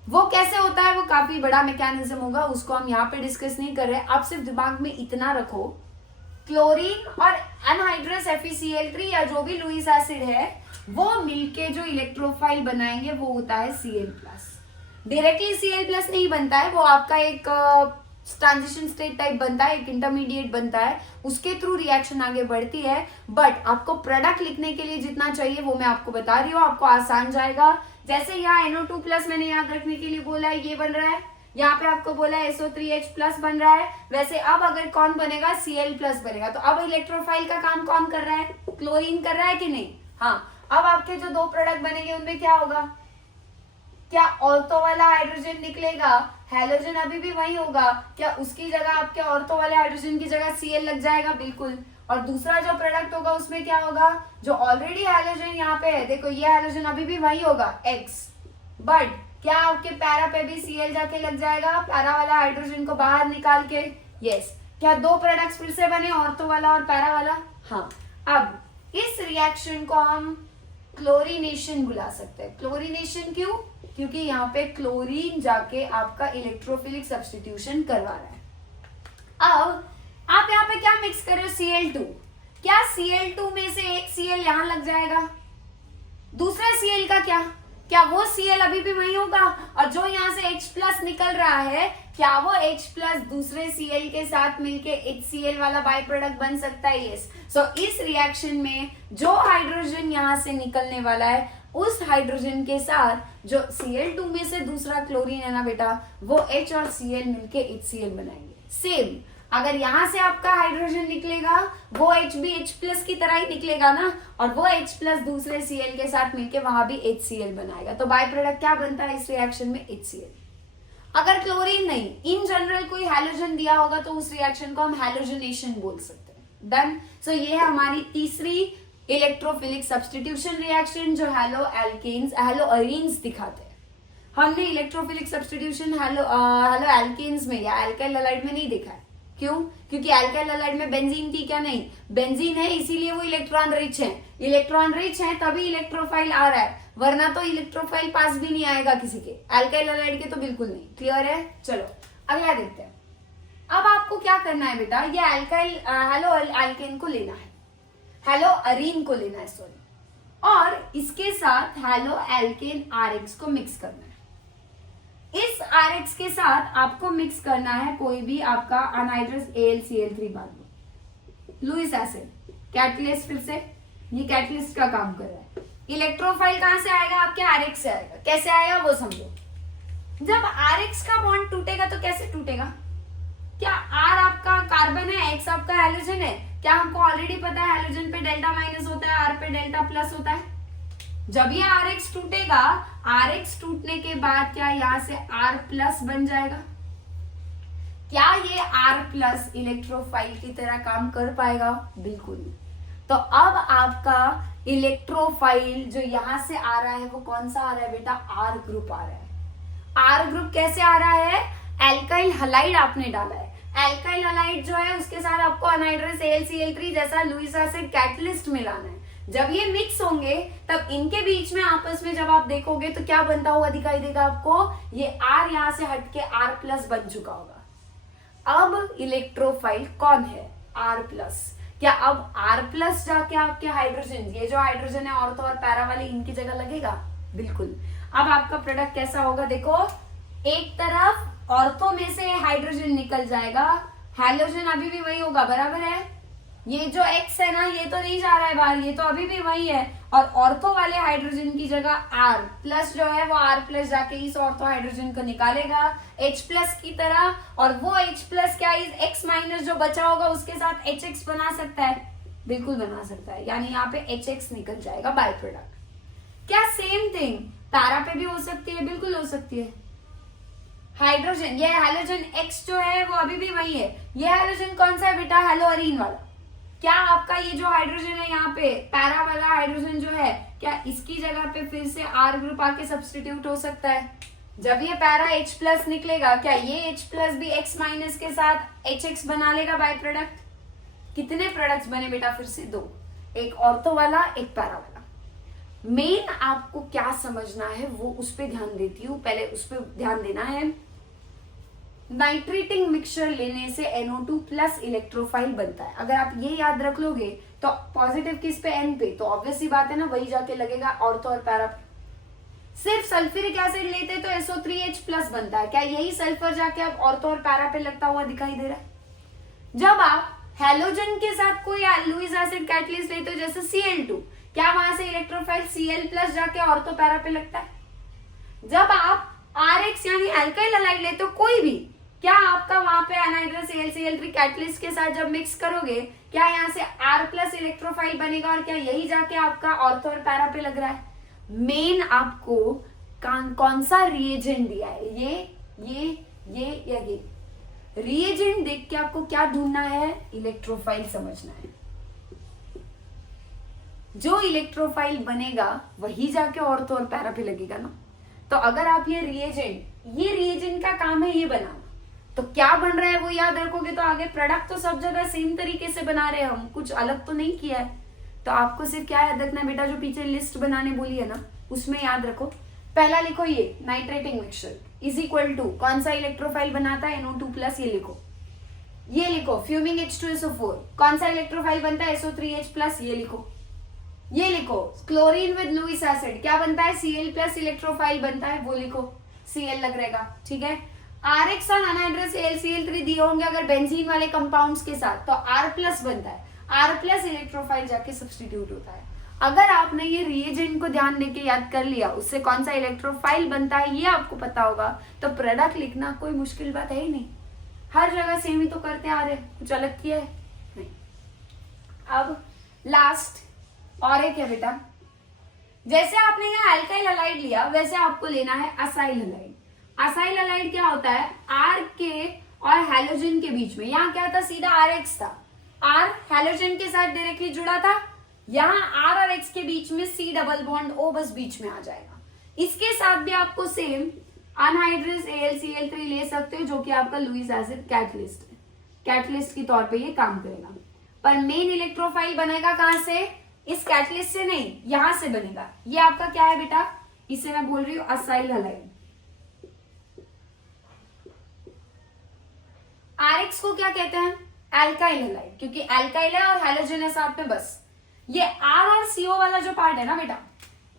वो कैसे होता है? वो काफी बड़ा मैकेनिज्म होगा, उसको हम यहाँ पे डिस्कस नहीं कर रहे। आप सिर्फ दिमाग में इतना रखो, क्लोरीन और अनहाइड्रस FeCl3 या जो भी लुइस एसिड है, वो मिलके जो इलेक्ट्रोफाइल बनाएंगे वो होता है Cl+। डायरेक्टली Cl+ नहीं बनता है, वो आपका एक ट्रांजिशन स्टेट टाइप बनता है, एक इंटरमीडिएट बनता है, उसके थ्रू रिएक्शन आगे बढ़ती है। बट आपको प्रोडक्ट लिखने के लिए जितना चाहिए वो मैं आपको बता रही हूँ, आपको आसान जाएगा। जैसे यहाँ NO2+ मैंने याद रखने के लिए बोला है, ये बन रहा है, यहाँ पे आपको बोला है SO3H+ बन रहा है। वैसे अब अगर कौन बनेगा? Cl+ बनेगा। तो अब इलेक्ट्रोफाइल का काम कौन कर रहा है? क्लोरीन कर रहा है कि नहीं? हाँ। अब आपके जो दो प्रोडक्ट बनेंगे उनमें क्या होगा? क्या ऑर्थो वाला हाइड्रोजन निकलेगा? हैलोजन अभी भी वही होगा। क्या उसकी जगह आपके ऑर्थो वाले हाइड्रोजन की जगह Cl लग जाएगा? बिल्कुल। और दूसरा जो प्रोडक्ट होगा उसमें क्या होगा? जो ऑलरेडी हैलोजन यहाँ पे है, देखो ये हैलोजन अभी भी वही होगा X, बट क्या आपके पैरा पे भी Cl जाके लग जाएगा, पैरा वाला हाइड्रोजन को बाहर निकाल के? यस। क्या दो प्रोडक्ट्स फिर से बने, ऑर्थो वाला और पैरा वाला? हाँ। अब इस रिएक्शन को हम क्लोरीनेशन बुला सकते हैं। क्लोरीनेशन क्यों? क्योंकि यहाँ पे क्लोरीन जाके आपका इलेक्ट्रोफिलिक सब्स्टिट्यूशन करवा रहा है। अब आप यहाँ पे क्या मिक्स कर रहे हो? Cl2। क्या Cl2 में से एक Cl यहाँ लग जाएगा? दूसरा Cl का क्या वो Cl अभी भी वही होगा? और जो यहाँ से H+ निकल रहा है, क्या वो H+ दूसरे Cl के साथ मिलके HCl वाला बाय प्रोडक्ट बन सकता है? यस। सो इस रिएक्शन में जो हाइड्रोजन यहाँ से निकलने वाला है, उस हाइड्रोजन के साथ जो Cl2 में से दूसरा क्लोरीन है ना बेटा, वो H और Cl मिलके HCl बनाएंगे। सेम अगर यहाँ से आपका हाइड्रोजन निकलेगा, वो H भी H+ की तरह ही निकलेगा ना, और वो H+ दूसरे Cl के साथ मिलके वहां भी HCl बनाएगा। तो बाय प्रोडक्ट क्या बनता है इस रिएक्शन में? HCl। अगर क्लोरीन नहीं, इन जनरल कोई हैलोजन दिया होगा तो उस रिएक्शन को हम हैलोजनेशन बोल सकते हैं। डन। सो ये है हमारी तीसरी इलेक्ट्रोफिलिक सब्स्टिट्यूशन रिएक्शन जो हेलो एल्कीन्स दिखाते हैं। हमने इलेक्ट्रोफिलिक सब्स्टिट्यूशन हेलो एल्कीन्स में या एल्काइल हैलाइड में नहीं देखा है। क्यों? क्योंकि एल्काइल हैलाइड में बेंजीन थी क्या? नहीं, बेंजीन है इसीलिए वो इलेक्ट्रॉन रिच है। इलेक्ट्रॉन रिच है तभी इलेक्ट्रोफाइल आ रहा है, वरना तो इलेक्ट्रोफाइल पास भी नहीं आएगा किसी के। एल्काइल हैलाइड के तो बिल्कुल नहीं। क्लियर है? चलो अगला देखते हैं। अब आपको क्या करना है बेटा? ये हेलो एल्केन को लेना है, हेलो अरीन को लेना है सॉरी, और इसके साथ हेलो एल्केन RX को मिक्स करना है। इस RX के साथ आपको मिक्स करना है कोई भी आपका anhydrous AlCl3 bond, Lewis acid, catalyst. फिर से ये कैटलिस्ट का काम कर रहा है। इलेक्ट्रोफाइल कहां से आएगा? आपके RX से आएगा। कैसे आएगा वो समझो। जब RX का बॉन्ड टूटेगा तो कैसे टूटेगा? क्या R आपका कार्बन है, X आपका हैलोजन है? क्या हमको ऑलरेडी पता है हैलोजन पे डेल्टा माइनस होता है, R पे डेल्टा प्लस होता है। जब ये RX टूटेगा, RX टूटने के बाद क्या यहां से R प्लस बन जाएगा? क्या ये R प्लस इलेक्ट्रोफाइल की तरह काम कर पाएगा? बिल्कुल नहीं। तो अब आपका इलेक्ट्रोफाइल जो यहां से आ रहा है वो कौन सा आ रहा है बेटा? R ग्रुप आ रहा है। R ग्रुप कैसे आ रहा है? एल्काइल हलाइड आपने डाला है। एल्काइल हलाइड जो है उसके साथ आपको अनहाइड्रस AlCl3 जैसा लुईस एसिड कैटलिस्ट मिलाना है। जब ये मिक्स होंगे तब इनके बीच में आपस में जब आप देखोगे तो क्या बनता हुआ दिखाई देगा आपको? ये R यहां से हटके R प्लस बन चुका होगा। अब इलेक्ट्रोफाइल कौन है? R plus. क्या अब R प्लस जाके आपके हाइड्रोजन, ये जो हाइड्रोजन है ऑर्थो और पैरा वाले, इनकी जगह लगेगा? बिल्कुल। अब आपका प्रोडक्ट कैसा होगा? देखो, एक तरफ ऑर्थो में से हाइड्रोजन निकल जाएगा, हैलोजन अभी भी वही होगा, बराबर है। ये जो X है ना, ये तो नहीं जा रहा है बाहर, ये तो अभी भी वही है। और ऑर्थो वाले हाइड्रोजन की जगह R प्लस जो है वो R प्लस जाके इस ऑर्थो हाइड्रोजन को निकालेगा H प्लस की तरह, और वो H प्लस क्या इस X माइनस जो बचा होगा उसके साथ HX बना सकता है? बिल्कुल बना सकता है। यानी यहाँ पे HX निकल जाएगा बाय प्रोडक्ट। क्या सेम थिंग पैरा पे भी हो सकती है? बिल्कुल हो सकती है। हाइड्रोजन, ये हाइड्रोजन X जो है वो अभी भी वही है। ये हाइड्रोजन कौन सा है बेटा? हेलोअरीन वाला। क्या आपका ये जो हाइड्रोजन है यहाँ पे पैरा वाला हाइड्रोजन जो है, क्या इसकी जगह पे फिर से R ग्रुप आके सब्स्टिट्यूट हो सकता है? जब ये पैरा H प्लस निकलेगा, क्या ये H प्लस भी X माइनस के साथ HX बना लेगा बाय प्रोडक्ट? कितने प्रोडक्ट्स बने बेटा? फिर से दो, एक ऑर्थो वाला, एक पैरा वाला। मेन आपको क्या समझना है वो उस पर ध्यान देती हूँ, पहले उस पर ध्यान देना है। नाइट्रेटिंग मिक्सचर लेने से NO2 प्लस इलेक्ट्रोफाइल बनता है। अगर आप ये याद रख लोगे तो पॉजिटिव किस पे? N पे, तो ऑब्वियस सी बात है ना, वही जाके लगेगा ऑर्थो और पैरा पे। सिर्फ सल्फ्यूरिक एसिड लेते तो SO3H प्लस बनता है। क्या यही सल्फर जाके अब ऑर्थो और पैरा पे लगता हुआ दिखाई दे रहा है? जब आप हैलोजन के साथ कोई लुईस एसिड कैटलिस्ट लेते हो जैसे Cl2, क्या वहां से इलेक्ट्रोफाइल Cl प्लस जाके ऑर्थो पैरा पे लगता है? जब आप RX यानी एल्काइल हलाइड लेते हो कोई भी, क्या आपका वहां पे अनहाइड्रस AlCl3 कैटलिस्ट के साथ जब मिक्स करोगे, क्या यहाँ से R प्लस इलेक्ट्रोफाइल बनेगा? और क्या यही जाके आपका ऑर्थो और पैरा पे लग रहा है? मेन आपको कौन सा रिएजेंट दिया है? ये या ये रिएजेंट देख के आपको क्या ढूंढना है? इलेक्ट्रोफाइल समझना है। जो इलेक्ट्रोफाइल बनेगा वही जाके ऑर्थो और पैरा पे लगेगा ना। तो अगर आप ये रिएजेंट का काम है ये बनाना, तो क्या बन रहा है वो याद रखोगे तो आगे प्रोडक्ट तो सब जगह सेम तरीके से बना रहे हैं हम, कुछ अलग तो नहीं किया है। तो आपको सिर्फ क्या याद रखना है बेटा, जो पीछे लिस्ट बनाने बोली है ना उसमें याद रखो। पहला लिखो ये nitrating mixture is equal to कौन सा इलेक्ट्रोफाइल बनाता है? NO2 plus. ये लिखो फ्यूमिंग H2SO4 कौन सा इलेक्ट्रोफाइल बनता है? SO3H plus. ये लिखो क्लोरीन विद लुईस एसिड क्या बनता है? Cl प्लस इलेक्ट्रोफाइल बनता है, वो लिखो Cl लग रहेगा, ठीक है। RX और अनहाइड्रस AlCl3 दिए होंगे अगर बेंजीन वाले कंपाउंड्स के साथ तो R प्लस बनता है, R प्लस इलेक्ट्रोफाइल जाके सब्स्टिट्यूट होता है। अगर आपने ये रिएजेंट को ध्यान देके याद कर लिया, उससे कौन सा इलेक्ट्रोफाइल बनता है ये आपको पता होगा, तो प्रोडक्ट लिखना कोई मुश्किल बात है ही नहीं। हर जगह सेम ही तो करते आ रहे, कुछ अलग किया है नहीं। अब लास्ट और एक है बेटा, जैसे आपने यहाँ एल्काइल हलाइड लिया वैसे आपको लेना है असाइल हलाइड। असाइल हलाइड क्या होता है? R के और हैलोजन के बीच में, यहाँ क्या था? सीधा RX था, R हैलोजन के साथ डायरेक्टली जुड़ा था, यहाँ R और X के बीच में C डबल बॉन्ड O बस बीच में आ जाएगा। इसके साथ भी आपको सेम अनहाइड्रस AlCl3 ले सकते हो जो कि आपका लुईस एसिड कैटलिस्ट के तौर पे ये काम करेगा। पर मेन इलेक्ट्रोफाइल बनेगा कहां से? इस कैटलिस्ट से नहीं, यहां से बनेगा। ये आपका क्या है बेटा? इसे मैं बोल रही हूं असाइल हलाइड। RX को क्या कहते हैं? एल्काइल हलाइड, क्योंकि एल्काइल है और हैलोजन है साथ में बस। ये R और CO वाला जो पार्ट है ना बेटा,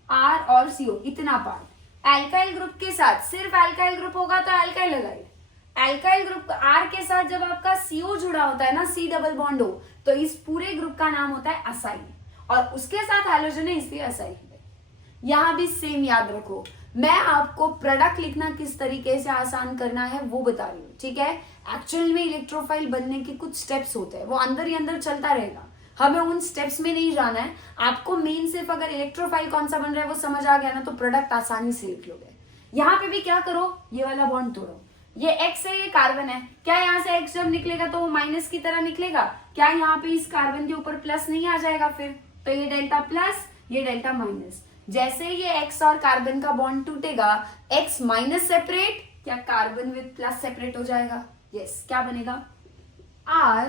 R और CO इतना पार्ट एल्काइल ग्रुप के साथ, सिर्फ एल्काइल ग्रुप होगा तो alkyl halide. Alkyl group R के साथ जब आपका CO जुड़ा होता है ना, C डबल बॉन्ड हो, तो इस पूरे ग्रुप का नाम होता है असाइल, और उसके साथ हैलोजन है इसलिए असाइल है। यहाँ भी सेम याद रखो, मैं आपको प्रोडक्ट लिखना किस तरीके से आसान करना है वो बता रही हूँ, ठीक है। एक्चुअल में इलेक्ट्रोफाइल बनने के कुछ स्टेप्स होते हैं, वो अंदर ही अंदर चलता रहेगा, हमें उन स्टेप्स में नहीं जाना है। आपको मेन सिर्फ अगर इलेक्ट्रोफाइल कौन सा बन रहा है वो समझ आ गया ना, तो प्रोडक्ट आसानी से लिख लोगे। यहाँ पे भी क्या करो, ये वाला बॉन्ड तोड़ो, ये X है, ये कार्बन है, क्या यहाँ से X जब निकलेगा तो वो माइनस की तरह निकलेगा, क्या यहाँ पे इस कार्बन के ऊपर प्लस नहीं आ जाएगा फिर, तो ये डेल्टा प्लस, ये डेल्टा माइनस। जैसे ये X और कार्बन का बॉन्ड टूटेगा, X माइनस सेपरेट, क्या कार्बन विद प्लस सेपरेट हो जाएगा, यस, क्या बनेगा R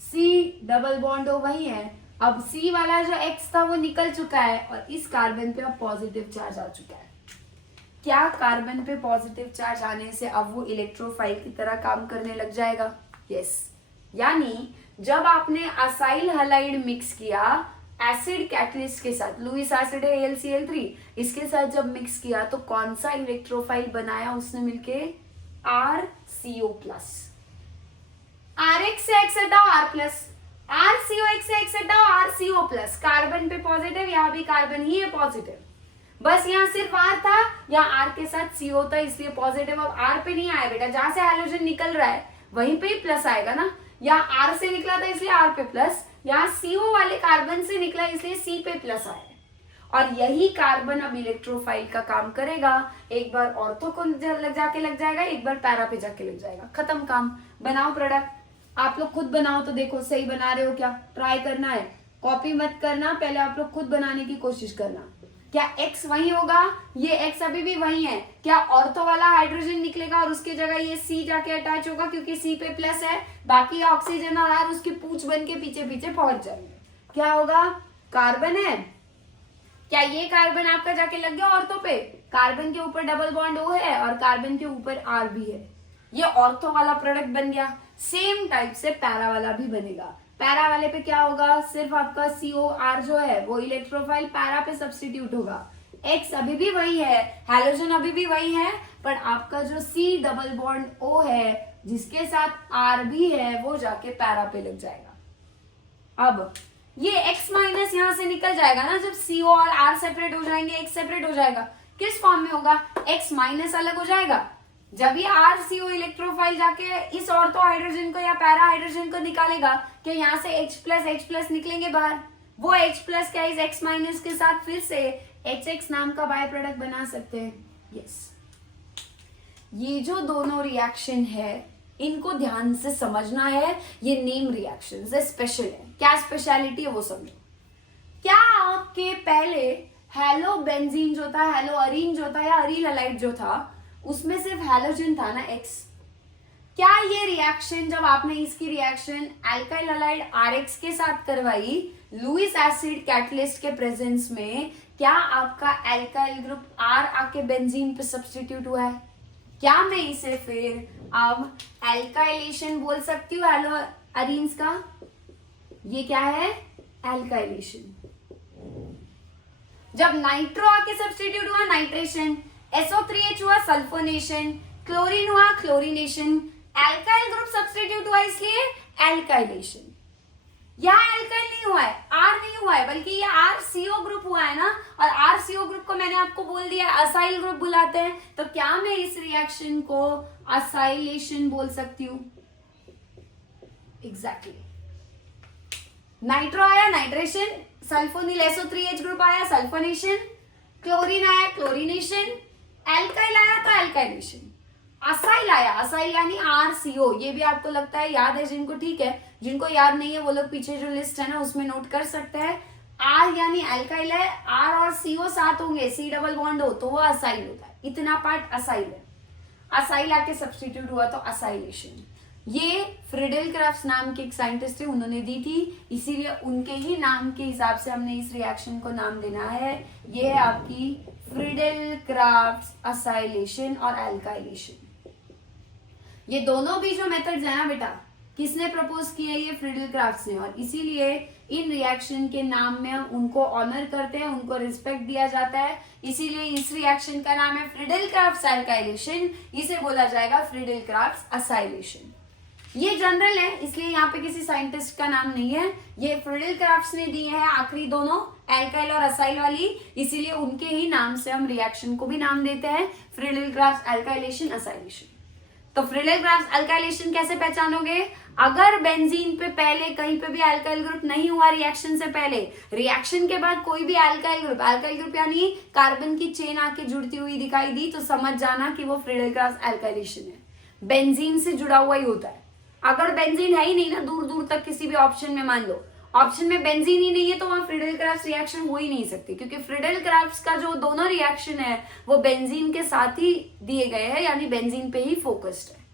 C डबल बॉन्ड हो वही है। अब C वाला जो X था वो निकल चुका है और इस कार्बन पे अब पॉजिटिव चार्ज आ चुका है। क्या कार्बन पे पॉजिटिव चार्ज आने से अब वो इलेक्ट्रोफाइल की तरह काम करने लग जाएगा, यस। यानी जब आपने असाइल हलाइड मिक्स किया एसिड कैटलिस्ट के साथ, लुईस एसिड है AlCl3, इसके साथ जब मिक्स किया तो कौन सा इलेक्ट्रोफाइल बनाया उसने मिलके, RCO प्लस। RX से X हटाओ R प्लस, RCOX से X हटाओ RCO प्लस, कार्बन पे पॉजिटिव, यहाँ भी कार्बन ही है पॉजिटिव, बस यहाँ सिर्फ R था, यहाँ R के साथ CO था इसलिए पॉजिटिव। अब R पे नहीं आया बेटा, जहां से हाइड्रोजन निकल रहा है वहीं पे ही प्लस आएगा ना, यहाँ R से निकला था इसलिए R पे प्लस, यहाँ CO वाले कार्बन से निकला इसलिए C पे प्लस आया। और यही कार्बन अब इलेक्ट्रोफाइल का काम करेगा, एक बार ऑर्थो को लग जाएगा, एक बार पैरा पे जाके लग जाएगा, खत्म काम। बनाओ प्रोडक्ट, आप लोग खुद बनाओ तो देखो सही बना रहे हो क्या, ट्राई करना है, कॉपी मत करना, पहले आप लोग खुद बनाने की कोशिश करना। क्या X वही होगा, ये X अभी भी वही है, क्या ऑर्थो वाला हाइड्रोजन निकलेगा और उसके जगह ये C जाके अटैच होगा क्योंकि C पे प्लस है, बाकी ऑक्सीजन और R उसकी पूंछ बन के पीछे पीछे पहुंच जाएंगे। क्या होगा, कार्बन है, क्या ये कार्बन आपका जाके लग गया ऑर्थो पे, कार्बन के ऊपर डबल बॉन्ड O है और कार्बन के ऊपर R भी है, ये ऑर्थो वाला प्रोडक्ट बन गया। सेम टाइप से पैरा वाला भी बनेगा, पैरा वाले पे क्या होगा, सिर्फ आपका COR जो है वो इलेक्ट्रोफाइल पैरा पे सब्स्टिट्यूट होगा, X अभी भी वही है, हैलोजन अभी भी वही है, पर आपका जो C डबल बॉन्ड O है जिसके साथ R भी है वो जाके पैरा पे लग जाएगा। अब ये X माइनस यहाँ से निकल जाएगा ना, जब CO और R सेपरेट हो जाएंगे X सेपरेट हो जाएगा, किस फॉर्म में होगा, X माइनस अलग हो जाएगा। जब ये RCO इलेक्ट्रोफाइल जाके इस ऑर्थो हाइड्रोजन को या पैरा हाइड्रोजन को निकालेगा, कि यहाँ से H प्लस निकलेंगे बाहर, वो H प्लस क्या इस X माइनस के साथ फिर से HX नाम का बाय प्रोडक्ट बना सकते हैं, यस। ये जो दोनों रिएक्शन है इनको ध्यान से समझना है, ये नेम रिएक्शन है, स्पेशल है, क्या स्पेशलिटी है वो समझो। क्या आपके पहले हेलो बेंजीन जो था, हेलो अरीन जो था या अरील हलाइड जो था उसमें सिर्फ हैलोजन था ना X, क्या ये रिएक्शन जब आपने इसकी रिएक्शन एल्काइल हलाइड RX के साथ करवाई लुईस एसिड कैटलिस्ट के प्रेजेंस में, क्या आपका एल्काइल ग्रुप R आके बेंजीन पे सब्स्टिट्यूट हुआ है, क्या मैं इसे फिर अब एल्काइलेशन बोल सकती हूँ हेलो अरीन्स का, ये क्या है एल्काइलेशन। जब नाइट्रो आके सब्स्टिट्यूट हुआ नाइट्रेशन, SO3H हुआ सल्फोनेशन, क्लोरीन हुआ क्लोरीनेशन, एल्काइल ग्रुप सब्स्टिट्यूट हुआ इसलिए एल्काइलेशन। यहाँ एल्काइल नहीं हुआ है, R नहीं हुआ है, बल्कि ये RCO ग्रुप हुआ है ना, और RCO ग्रुप को मैंने आपको बोल दिया असाइल ग्रुप बुलाते हैं, तो क्या मैं इस रिएक्शन को असाइलेशन बोल सकती हूँ, एग्जैक्टली। नाइट्रो आया नाइट्रेशन, सल्फोनिल SO3H ग्रुप आया सल्फोनेशन, क्लोरीन आया क्लोरीनेशन, एल्काइल आया तो एल्काइलेशन, असाइल आया असाइल यानी RCO। ये भी आपको लगता है याद है जिनको, ठीक है, जिनको याद नहीं है वो लोग पीछे जो लिस्ट है ना उसमें नोट कर सकते हैं। R यानी एल्काइल है, R और CO साथ होंगे, C डबल बॉन्ड हो तो वो असाइल होता है, इतना पार्ट असाइल है। असाइल आके सब्स्टिट्यूट हुआ तो असाइलेशन। ये फ्रिडेल क्राफ्ट नाम के एक साइंटिस्ट थे, उन्होंने दी थी, इसीलिए उनके ही नाम के हिसाब से हमने इस रिएक्शन को नाम देना है। ये है आपकी फ्रिडेल क्राफ्ट असाइलेशन और एल्काइलेशन। ये दोनों भी जो मेथड्स है ना बेटा, किसने प्रपोज किया, ये फ्रिडेल क्राफ्ट ने, और इसीलिए इन रिएक्शन के नाम में हम उनको ऑनर करते हैं, उनको रिस्पेक्ट दिया जाता है, इसीलिए इस रिएक्शन का नाम है फ्रिडेल क्राफ्ट एल्काइलेशन, इसे बोला जाएगा फ्रिडेल क्राफ्ट असाइलेशन। ये जनरल है, इसलिए यहाँ पे किसी साइंटिस्ट का नाम नहीं है, ये फ्रीडल क्राफ्ट्स ने दिए हैं आखिरी दोनों, एल्काइल और असाइल वाली, इसीलिए उनके ही नाम से हम रिएक्शन को भी नाम देते हैं, फ्रीडल क्राफ्ट्स अल्काइलेशन असाइलेशन। तो फ्रीडल क्राफ्ट्स अल्काइलेशन कैसे पहचानोगे? अगर बेंजीन पे पहले कहीं पे भी अल्काइल ग्रुप नहीं हुआ रिएक्शन से पहले, रिएक्शन के बाद कोई भी अल्काइल ग्रुप यानी कार्बन की चेन आके जुड़ती हुई दिखाई दी, तो समझ जाना कि वो फ्रीडल क्राफ्ट्स अल्काइलेशन है, बेंजीन से जुड़ा हुआ ही होता है। अगर बेंजीन है ही नहीं ना दूर दूर तक किसी भी ऑप्शन में, मान लो ऑप्शन में बेंजीन ही नहीं है, तो वहां फ्रीडल क्राफ्ट्स रिएक्शन हो ही नहीं सकती, क्योंकि फ्रीडल क्राफ्ट्स का जो दोनों रिएक्शन है वो बेंजीन के साथ ही दिए गए हैं, यानी बेंजीन पे ही फोकस्ड है।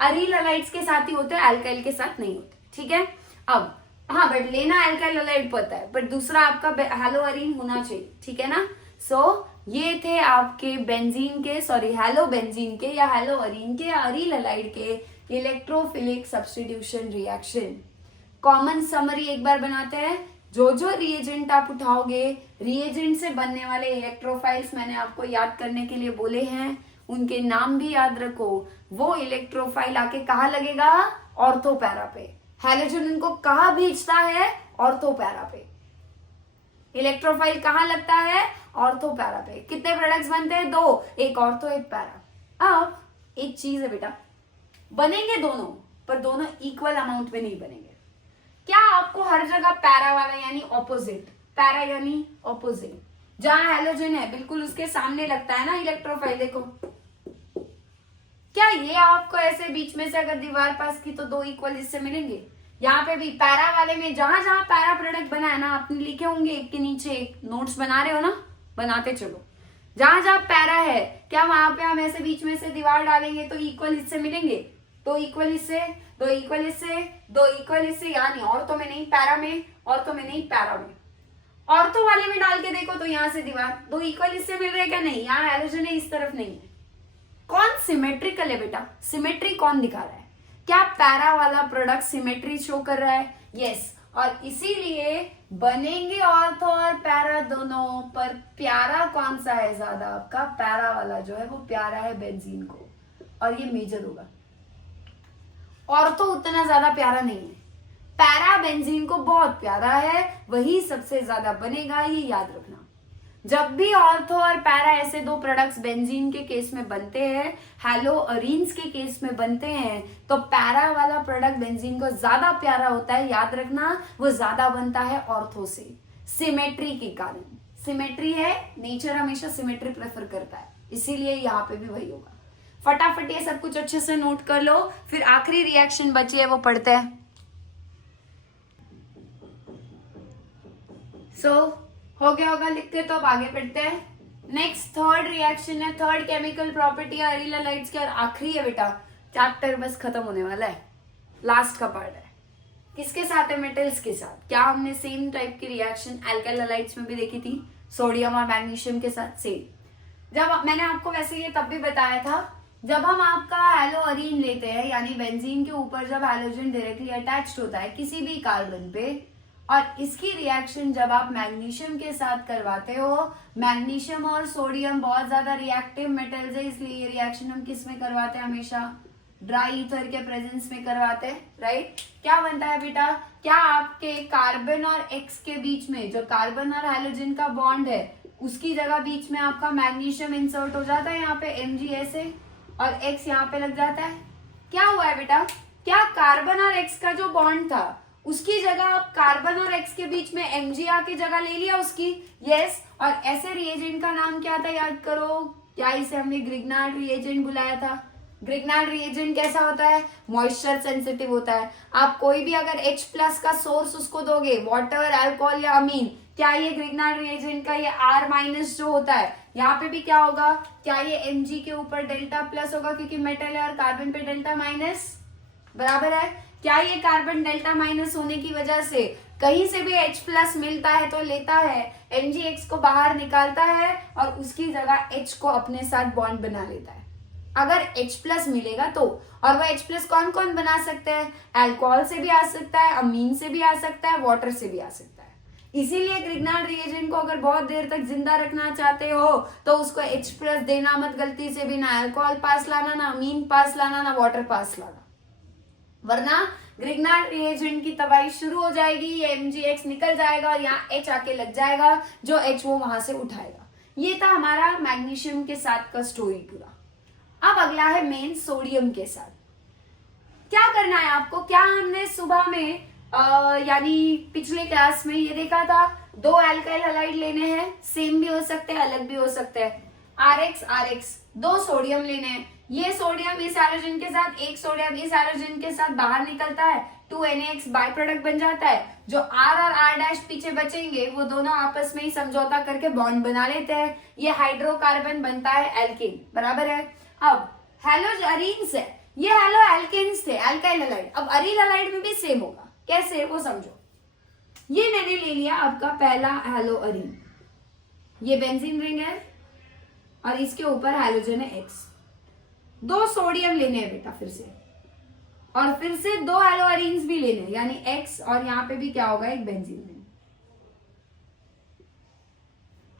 अरील हलाइड्स के साथ ही होते हैं, अल्काइल के साथ नहीं होते, ठीक है। अब हाँ, बट लेना अल्काइल हलाइड पता है, बट दूसरा आपका हैलो अरीन होना चाहिए, ठीक है ना। सो ये थे आपके बेंजीन के, सॉरी हैलो बेंजीन के या हैलो अरीन के या अरील हलाइड के electrophilic substitution reaction. Common summary एक बार बनाते हैं। जो जो रिएजेंट आप उठाओगे, रिएजेंट से बनने वाले इलेक्ट्रोफाइल्स मैंने आपको याद करने के लिए बोले हैं, उनके नाम भी याद रखो। वो इलेक्ट्रोफाइल आके कहाँ लगेगा? ऑर्थो पैरा पे। हैलोजन उनको कहाँ भेजता है? ऑर्थो पैरा पे। इलेक्ट्रोफाइल कहाँ लगता है? ऑर्थो पैरा पे। कितने प्रोडक्ट्स बनते हैं? 2, एक ऑर्थो एक पैरा। अब एक चीज है बेटा, बनेंगे दोनों, पर दोनों इक्वल अमाउंट में नहीं बनेंगे। क्या आपको हर जगह पैरा वाला यानी ऑपोजिट, पैरा यानी ऑपोजिट, जहां हैलोजन है बिल्कुल उसके सामने लगता है ना इलेक्ट्रोफाइल, देखो क्या ये आपको ऐसे बीच में से अगर दीवार पास की तो 2 इक्वल हिस्से मिलेंगे? यहाँ पे भी पैरा वाले में जहां जहां पैरा प्रोडक्ट बना है ना, आपने लिखे होंगे एक के नीचे एक, नोट्स बना रहे हो ना, बनाते चलो। जहां जहां पैरा है, क्या वहां पे हम ऐसे बीच में से दीवार डालेंगे तो इक्वल हिस्से मिलेंगे? 2 इक्वल हिस्से, 2 इक्वल हिस्से, 2 इक्वल हिस्से, यानी ऑर्थो में नहीं पैरा में, ऑर्थो में नहीं पैरा में। ऑर्थो वाले में डाल के देखो तो यहाँ से दीवार 2 इक्वल हिस्से मिल रहे क्या? नहीं, यहाँ हैलोजन है, इस तरफ नहीं है। कौन सिमेट्रिकल है बेटा? सिमेट्री कौन दिखा रहा है? क्या पैरा वाला प्रोडक्ट सिमेट्री शो कर रहा है? यस, और इसीलिए बनेंगे ऑर्थो और पैरा दोनों, पर प्यारा कौन सा है ज्यादा? आपका पैरा वाला जो है वो प्यारा है बेंजीन को, और ये मेजर होगा। ऑर्थो उतना ज्यादा प्यारा नहीं है, पैरा बेंजीन को बहुत प्यारा है, वही सबसे ज्यादा बनेगा, ये याद रखना। जब भी ऑर्थो और पैरा ऐसे 2 प्रोडक्ट्स बेंजीन के केस में बनते हैं, हैलो अरीन्स के केस में बनते हैं, तो पैरा वाला प्रोडक्ट बेंजीन को ज्यादा प्यारा होता है, याद रखना। वो ज्यादा बनता है ऑर्थो से, सिमेट्री के कारण। सिमेट्री है, नेचर हमेशा सिमेट्री प्रेफर करता है, इसीलिए यहाँ पे भी वही होगा। फटाफट ये सब कुछ अच्छे से नोट कर लो, फिर आखिरी रिएक्शन बची है वो पढ़ते हैं। हो गया होगा लिखते, तो अब आगे बढ़ते हैं। नेक्स्ट थर्ड रिएक्शन है, थर्ड केमिकल प्रॉपर्टी है अरील हलाइड्स की, और आखिरी है बेटा, चैप्टर बस खत्म होने वाला है, लास्ट का पार्ट है। किसके साथ है? मेटल्स के साथ। क्या हमने सेम टाइप की रिएक्शन अल्काइल हलाइड्स में भी देखी थी, सोडियम और मैग्नीशियम के साथ सेम। जब मैंने आपको वैसे ये तब भी बताया था, जब हम आपका हैलो अरीन लेते हैं, यानी बेंजीन के ऊपर जब हैलोजन डायरेक्टली अटैच्ड होता है किसी भी कार्बन पे, और इसकी रिएक्शन जब आप मैग्नीशियम के साथ करवाते हो, मैग्नीशियम और सोडियम बहुत ज्यादा रिएक्टिव मेटल्स है, इसलिए ये रिएक्शन हम किस में करवाते हैं? हमेशा ड्राई ईथर के प्रेजेंस में करवाते हैं, राइट। क्या बनता है बेटा? क्या आपके कार्बन और एक्स के बीच में, जो कार्बन और हैलोजन का बॉन्ड है, उसकी जगह बीच में आपका मैग्नीशियम इंसर्ट हो जाता है, यहाँ पे Mg ऐसे, और एक्स यहाँ पे लग जाता है। क्या हुआ है बेटा? क्या कार्बन और एक्स का जो बॉन्ड था उसकी जगह आप कार्बन और एक्स के बीच में Mg आके जगह ले लिया उसकी? यस। और ऐसे रिएजेंट का नाम क्या था? याद करो। क्या इसे हमने ग्रिग्नार्ड रिएजेंट बुलाया था? ग्रिग्नार्ड रिएजेंट कैसा होता है? मॉइस्चर सेंसिटिव होता है। आप कोई भी अगर H+ का सोर्स उसको दोगे, वाटर, अल्कोहल या अमीन, क्या ये ग्रिग्नार्ड रिएजेंट का ये R- जो होता है, यहाँ पे भी क्या होगा? क्या ये Mg के ऊपर डेल्टा+ होगा, क्योंकि मेटल है और कार्बन पे डेल्टा-, बराबर है। क्या ये कार्बन डेल्टा- होने की वजह से कहीं से भी H+ मिलता है तो लेता है, Mgx को बाहर निकालता है और उसकी जगह H को अपने साथ बॉन्ड बना लेता है। अगर H+ मिलेगा तो, और वो H+ कौन कौन बना सकते हैं? अल्कोहल से भी आ सकता है, अमीन से भी आ सकता है, वाटर से भी आ सकता है। इसीलिए ग्रिग्नार्ड रिएजेंट को अगर बहुत देर तक जिंदा रखना चाहते हो तो उसको H+ देना मत गलती से भी, ना अल्कोहल पास लाना, ना अमीन पास लाना, ना वाटर पास लाना। वरना ग्रिग्नार्ड रिएजेंट की तबाही शुरू हो जाएगी, ये MgX निकल जाएगा और यहाँ H आके लग जाएगा, जो H वो वहां से उठाएगा। ये था हमारा मैग्नीशियम के साथ का स्टोरी पूरा। अब अगला है मेन सोडियम के साथ। क्या करना है आपको, क्या हमने सुबह में यानी पिछले क्लास में ये देखा था, दो अल्काइल हैलाइड लेने हैं, सेम भी हो सकते हैं अलग भी हो सकते हैं, RX RX, दो सोडियम लेने हैं, ये सोडियम इस हैलोजन के साथ, एक सोडियम इस हैलोजन के साथ बाहर निकलता है, 2NaX बाय प्रोडक्ट बन जाता है, जो R और R' पीछे बचेंगे वो दोनों आपस में ही समझौता करके बॉन्ड बना लेते हैं, ये हाइड्रोकार्बन बनता है एल्केन, बराबर है। अब हैलोजरीन्स है, ये हैलो एल्केन्स थे, अल्काइल हैलाइड, अब अरील हैलाइड में भी सेम होगा, कैसे वो समझो। ये मैंने ले लिया आपका पहला हैलो अरीन, ये बेंजीन रिंग है और इसके ऊपर हैलोजन है X, दो सोडियम लेने हैं बेटा फिर से, और फिर से दो हैलो अरीन्स भी लेने हैं, यानी X, और यहाँ पे भी क्या होगा, एक बेंजीन रिंग।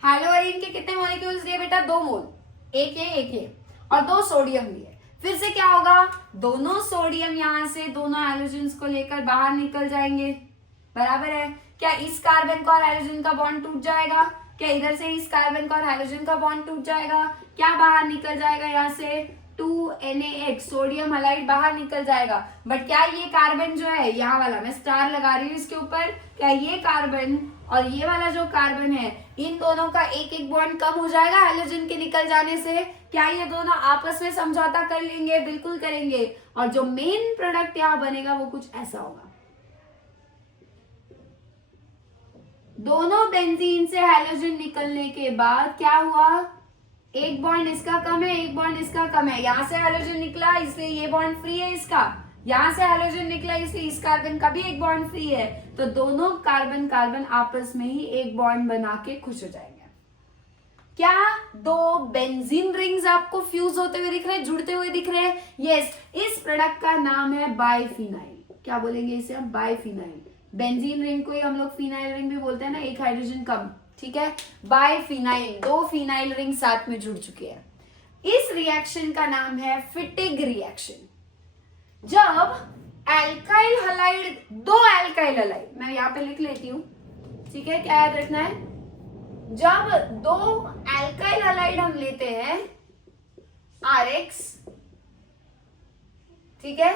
हैलो अरीन के कितने मॉलिक्यूल्स लिए बेटा, 2 मोल, एक ये और दो सोडियम लिए। फिर से क्या होगा, दोनों सोडियम यहां से दोनों हैलोजन्स को लेकर बाहर निकल जाएंगे, बराबर है। क्या इस कार्बन का और हैलोजन का बॉन्ड टूट जाएगा, क्या इधर से इस कार्बन का और हैलोजन का बॉन्ड टूट जाएगा, क्या बाहर निकल जाएगा, यहाँ से 2NaX सोडियम हैलाइड बाहर निकल जाएगा। बट क्या ये कार्बन जो है, यहाँ वाला मैं स्टार लगा रही हूँ इसके ऊपर, क्या ये कार्बन और ये वाला जो कार्बन है, इन दोनों का एक एक बॉन्ड कम हो जाएगा हैलोजन के निकल जाने से, क्या ये दोनों आपस में समझौता कर लेंगे, बिल्कुल करेंगे, और जो मेन प्रोडक्ट यहाँ बनेगा वो कुछ ऐसा होगा। दोनों बेंजीन से हैलोजन निकलने के बाद क्या हुआ, एक बॉन्ड इसका कम है, एक बॉन्ड इसका कम है, यहां से हैलोजन निकला इसलिए ये बॉन्ड फ्री है इसका, यहां से हैलोजन निकला इसलिए इस कार्बन का भी एक बॉन्ड फ्री है, तो दोनों कार्बन कार्बन आपस में ही एक बॉन्ड बना के खुश हो जाएंगे। क्या दो बेंजीन रिंग्स आपको फ्यूज होते हुए दिख रहे हैं, जुड़ते हुए दिख रहे हैं? यस, इस प्रोडक्ट का नाम है बाइफिनाइल। क्या बोलेंगे इसे हम, बाइफिनाइल। बेंजीन रिंग को ही हम लोग फिनाइल रिंग भी बोलते हैं ना, एक हाइड्रोजन कम, ठीक है। बाइफिनाइल, दो फिनाइल रिंग साथ में जुड़ चुके हैं। इस रिएक्शन का नाम है फिटिग रिएक्शन। जब एल्काइल हैलाइड, दो एल्काइल हैलाइड, मैं यहां पे लिख लेती हूं, ठीक है, क्या याद रखना है, जब दो एल्काइल हैलाइड हम लेते हैं RX, ठीक है,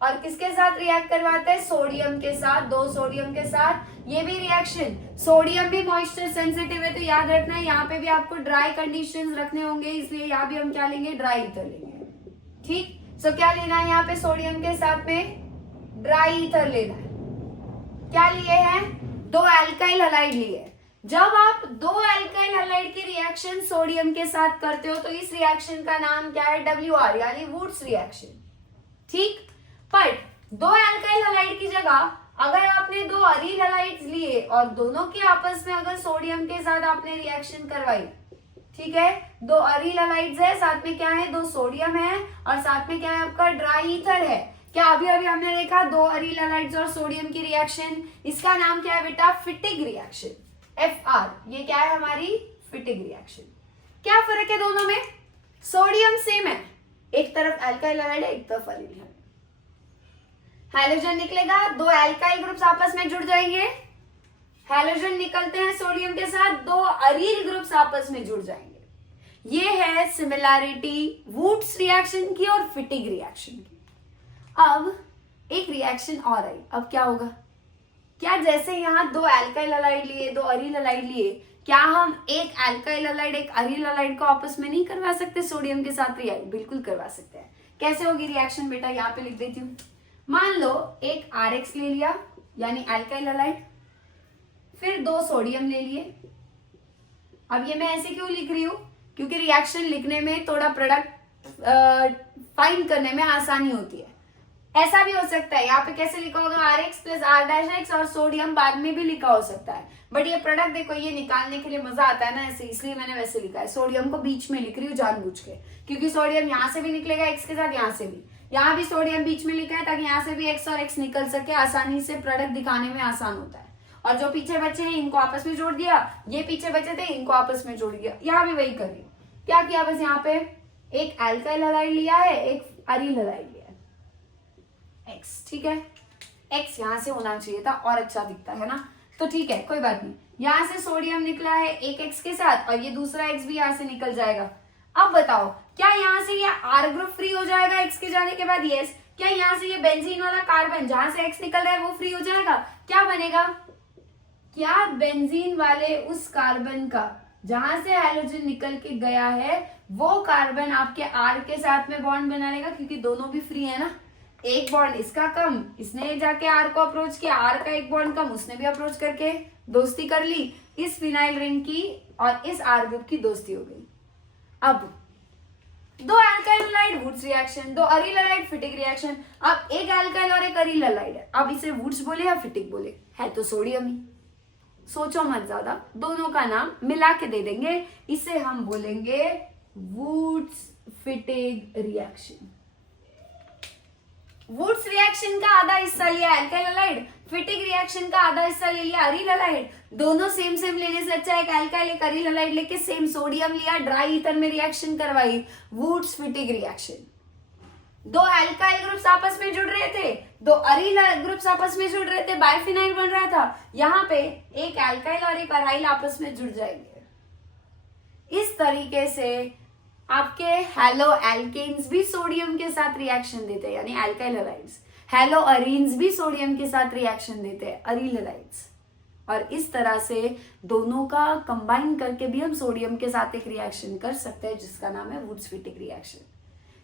और किसके साथ रिएक्ट करवाते हैं, सोडियम के साथ, दो सोडियम के साथ, ये भी रिएक्शन, सोडियम भी मॉइस्चर सेंसिटिव है, तो याद रखना है यहाँ पे भी आपको ड्राई कंडीशंस रखने होंगे, इसलिए यहाँ भी हम क्या लेंगे, ड्राई ईथर लेंगे, ठीक। सो क्या लेना है यहाँ पे, सोडियम के साथ में ड्राई ईथर लेना है। क्या लिए हैं, दो एल्काइल हैलाइड लिए। जब आप दो एल्काइल हैलाइड की रिएक्शन सोडियम के साथ करते हो तो इस रिएक्शन का नाम क्या है, WR, यानी वुड्स रिएक्शन, ठीक। बट दो एल्काइल हैलाइड की जगह अगर आपने दो अरील हैलाइड्स लिए और दोनों के आपस में अगर सोडियम के साथ आपने रिएक्शन करवाई, ठीक है, दो अरील हैलाइड्स है, साथ में क्या है, दो सोडियम है, और साथ में क्या है आपका ड्राई ईथर है। क्या अभी अभी हमने देखा दो अरील हैलाइड्स और सोडियम की रिएक्शन, इसका नाम क्या है बेटा, फिटिग रिएक्शन, FR। ये क्या है हमारी फिटिग रिएक्शन। क्या फर्क है दोनों में, सोडियम सेम है, एक तरफ एल्काइल हैलाइड है, एक तरफ अरील हैलाइड। हैलोजन निकलेगा, दो एल्काइल ग्रुप्स आपस में जुड़ जाएंगे, हैलोजन निकलते हैं सोडियम के साथ, दो अरील ग्रुप्स आपस में जुड़ जाएंगे। ये है सिमिलैरिटी वुड्स रिएक्शन की और फिटिग रिएक्शन की। अब एक रिएक्शन और आई, अब क्या होगा, क्या जैसे यहाँ दो एल्काइल हैलाइड लिए, दो अरील हैलाइड लिए, क्या हम एक एल्काइल हैलाइड एक अरील हैलाइड को आपस में नहीं करवा सकते सोडियम के साथ रिएक्ट, बिल्कुल करवा सकते हैं। कैसे होगी रिएक्शन बेटा, यहाँ पे लिख देती हूँ। मान लो एक RX ले लिया, यानी एल्काइल हैलाइड, फिर दो सोडियम ले लिए। अब ये मैं ऐसे क्यों लिख रही हूं, क्योंकि रिएक्शन लिखने में थोड़ा प्रोडक्ट फाइंड करने में आसानी होती है। ऐसा भी हो सकता है, यहाँ पे कैसे लिखा होगा, RX प्लस R' और सोडियम बाद में भी लिखा हो सकता है, बट ये प्रोडक्ट देखो, ये निकालने के लिए मजा आता है ना ऐसे, इसलिए मैंने वैसे लिखा है। सोडियम को बीच में लिख रही हूँ जानबूझ के, क्योंकि सोडियम यहाँ से भी निकलेगा X के साथ, यहाँ से भी, यहाँ भी सोडियम बीच में लिखा है ताकि यहाँ से भी X और X निकल सके, आसानी से प्रोडक्ट दिखाने में आसान होता है। और जो पीछे बचे हैं इनको आपस में जोड़ दिया, ये पीछे बचे थे इनको आपस में जोड़ दिया, यहाँ भी वही कर रही हूँ। क्या किया, बस यहाँ पे एक एल्काइल हैलाइड लिया है, एक अरील हैलाइड लिया है, एक्स, ठीक है। एक्स यहाँ से होना चाहिए था और अच्छा दिखता है ना, तो ठीक है कोई बात नहीं। यहाँ से सोडियम निकला है एक एक्स के साथ और ये दूसरा एक्स भी यहाँ से निकल जाएगा। अब बताओ क्या यहाँ से ये आर ग्रुप फ्री हो जाएगा एक्स के जाने के बाद? यस। क्या यहाँ से ये बेंजीन वाला कार्बन जहां से एक्स निकल रहा है वो फ्री हो जाएगा? क्या बनेगा? क्या बेंजीन वाले उस कार्बन का जहां से हैलोजन निकल के गया है वो कार्बन आपके आर के साथ में बॉन्ड बना लेगा, क्योंकि दोनों भी फ्री है ना। एक बॉन्ड इसका कम, इसने जाके आर को अप्रोच किया, आर का एक बॉन्ड कम, उसने भी अप्रोच करके दोस्ती कर ली। इस फिनाइल रिंग की और इस आर ग्रुप की दोस्ती हो गई। अब दो अल्काइल हैलाइड वुड्स रिएक्शन, दो अरील हैलाइड फिटिक रिएक्शन। अब एक अल्काइल और एक अरील हैलाइड है, अब इसे वुड्स बोले या फिटिक बोले? है तो सोडियम ही, सोचो मत ज्यादा, दोनों का नाम मिला के दे देंगे। इसे हम बोलेंगे Wurtz Fittig reaction. Wurtz reaction का आधा हिस्सा लिया अल्काइल हैलाइड, फिटिक रिएक्शन का आधा हिस्सा ले लिया अरील हैलाइड। दोनों सेम सेम लेने से अच्छा है एक अल्काइल एक अरील हैलाइड लेके सेम सोडियम लिया, ड्राई ईथर में रिएक्शन करवाई, वुड्स फिटिक रिएक्शन। दो अल्काइल ग्रुप्स आपस में जुड़ रहे थे, दो अरील ग्रुप्स आपस में जुड़ रहे थे, बाइफिनाइल बन रहा था। यहाँ पे एक अल्काइल और एक अराइल आपस में जुड़ जाएंगे। इस तरीके से आपके हैलो एल्केन्स भी सोडियम के साथ रिएक्शन देते हैं, यानी अल्काइल हैलाइड्स। हैलो अरीन्स भी सोडियम के साथ रिएक्शन देते हैं, अरील हैलाइड्स। और इस तरह से दोनों का कंबाइन करके भी हम सोडियम के साथ एक रिएक्शन कर सकते हैं जिसका नाम है वुड्स फिटिक रिएक्शन।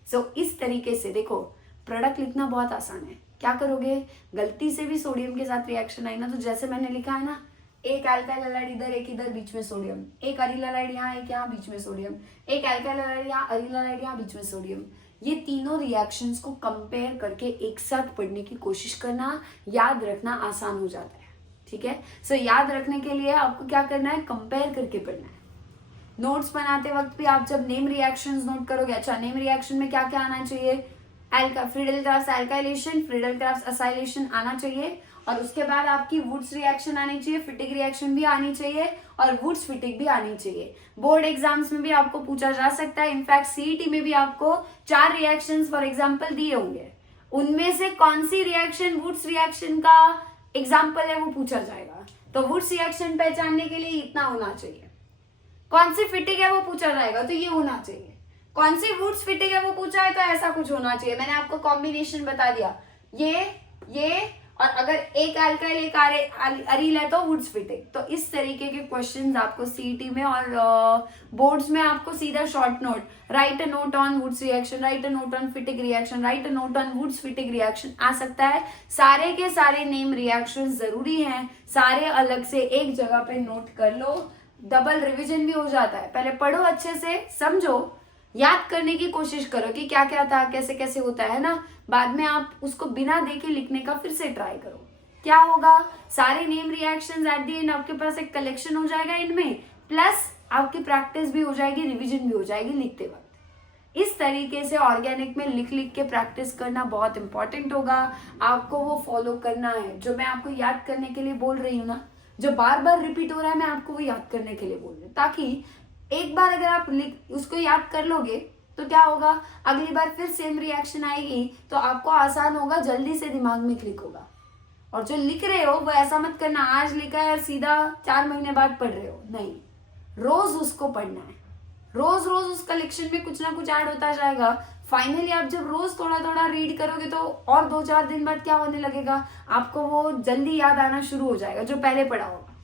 सो इस तरीके से देखो प्रोडक्ट लिखना बहुत आसान है। क्या करोगे, गलती से भी सोडियम के साथ रिएक्शन आई ना, तो जैसे मैंने लिखा है ना, एक अल्काइल हैलाइड इधर एक इधर बीच में सोडियम, एक अरील हैलाइड यहाँ एक यहाँ बीच में सोडियम, एक अल्काइल हैलाइड यहाँ अरील हैलाइड यहाँ बीच में सोडियम। ये तीनों रिएक्शंस को कंपेयर करके एक साथ पढ़ने की कोशिश करना, याद रखना आसान हो जाता है, ठीक है। सो याद रखने के लिए आपको क्या करना है, कंपेयर करके पढ़ना है। नोट्स बनाते वक्त भी आप जब नेम रिएक्शंस नोट करोगे, अच्छा नेम रिएक्शन में क्या क्या आना चाहिए, Friedel craft alkylation, Friedel craft acylation आना चाहिए, और उसके बाद आपकी वुड्स रिएक्शन आनी चाहिए, फिटिक रिएक्शन भी आनी चाहिए और वुड्स फिटिक भी आनी चाहिए। बोर्ड एग्जाम्स में भी आपको पूछा जा सकता है, इनफैक्ट सीईटी में भी आपको 4 रिएक्शंस फॉर एग्जांपल दिए होंगे, उनमें से कौन सी रिएक्शन वुड्स रिएक्शन का एग्जाम्पल है वो पूछा जाएगा। तो वुड्स रिएक्शन पहचानने के लिए इतना होना चाहिए, कौन सी फिटिक है वो पूछा जाएगा तो ये होना चाहिए, कौन सी वुड्स फिटिक है वो पूछा है तो ऐसा कुछ होना चाहिए। मैंने आपको कॉम्बिनेशन बता दिया, ये और अगर एक अल्काइल एक अरील है तो वुड्स फिटिक। तो इस तरीके के क्वेश्चंस आपको सीईटी में और बोर्ड्स में आपको सीधा short note, right a note on Wurtz reaction, right a note on Fittig reaction, right a note on Wurtz Fittig reaction आ सकता है। सारे के सारे नेम रिएक्शन जरूरी हैं, सारे अलग से एक जगह पे नोट कर लो, डबल रिविजन भी हो जाता है। पहले पढ़ो अच्छे से, समझो, याद करने की कोशिश करो कि क्या क्या था, कैसे कैसे होता है ना, बाद में आप उसको बिना देखे लिखने का फिर से ट्राई करो। क्या होगा, सारे name reactions at the end आपके पास एक कलेक्शन हो जाएगा इनमें, प्लस आपकी प्रैक्टिस भी हो जाएगी, रिवीजन भी हो जाएगी लिखते वक्त। इस तरीके से ऑर्गेनिक में लिख लिख के प्रैक्टिस करना बहुत इंपॉर्टेंट होगा, आपको वो फॉलो करना है। जो मैं आपको याद करने के लिए बोल रही हूँ ना, जो बार बार रिपीट हो रहा है, मैं आपको वो याद करने के लिए बोल रही हूँ, ताकि एक बार अगर आप उसको याद कर लोगे तो क्या होगा, अगली बार फिर सेम रिएक्शन आएगी तो आपको आसान होगा, जल्दी से दिमाग में क्लिक होगा। और जो लिख रहे हो वो ऐसा मत करना आज लिखा है और सीधा 4 महीने बाद पढ़ रहे हो, नहीं, रोज उसको पढ़ना है, रोज रोज उस कलेक्शन में कुछ ना कुछ ऐड होता जाएगा। फाइनली आप जब रोज थोड़ा थोड़ा रीड करोगे तो और 2-4 दिन बाद क्या होने लगेगा, आपको वो जल्दी याद आना शुरू हो जाएगा जो पहले पढ़ा होगा।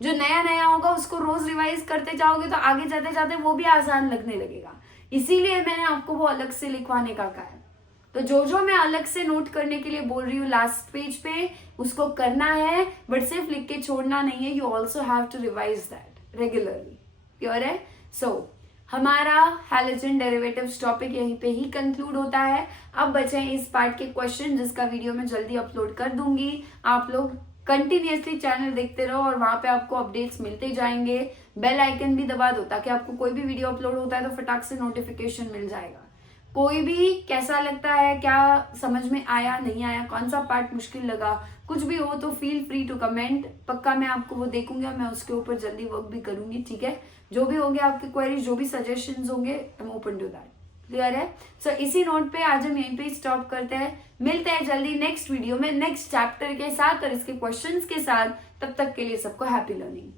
जो नया नया होगा उसको रोज रिवाइज करते जाओगे तो आगे जाते जाते वो भी आसान लगने लगेगा। इसीलिए मैंने आपको वो अलग से लिखवाने का कहा है। तो जो मैं अलग से नोट करने के लिए बोल रही हूँ लास्ट पेज पे, उसको करना है, बट सिर्फ लिख के छोड़ना नहीं है, you also have to revise that regularly. Clear है? हमारा हैलोजन डेरिवेटिव्स टॉपिक यहीं पे ही कंक्लूड होता है। अब बचे इस पार्ट के क्वेश्चन, जिसका वीडियो मैं जल्दी अपलोड कर दूंगी। आप लोग कंटिन्यूअसली चैनल देखते रहो और वहां पे आपको अपडेट्स मिलते जाएंगे। बेल आइकन भी दबा दो ताकि आपको कोई भी वीडियो अपलोड होता है तो फटाक से नोटिफिकेशन मिल जाएगा। कोई भी कैसा लगता है, क्या समझ में आया नहीं आया, कौन सा पार्ट मुश्किल लगा, कुछ भी हो तो फील फ्री टू कमेंट। पक्का मैं आपको वो देखूंगी और मैं उसके ऊपर जल्दी वर्क भी करूंगी, ठीक है। जो भी होंगे आपके क्वेरीज, जो भी सजेशंस होंगे, I am open to that. Clear है? सो इसी नोट पे आज हम यहीं पे स्टॉप करते हैं। मिलते हैं जल्दी नेक्स्ट वीडियो में नेक्स्ट चैप्टर के साथ और इसके क्वेश्चंस के साथ। तब तक के लिए सबको हैप्पी लर्निंग।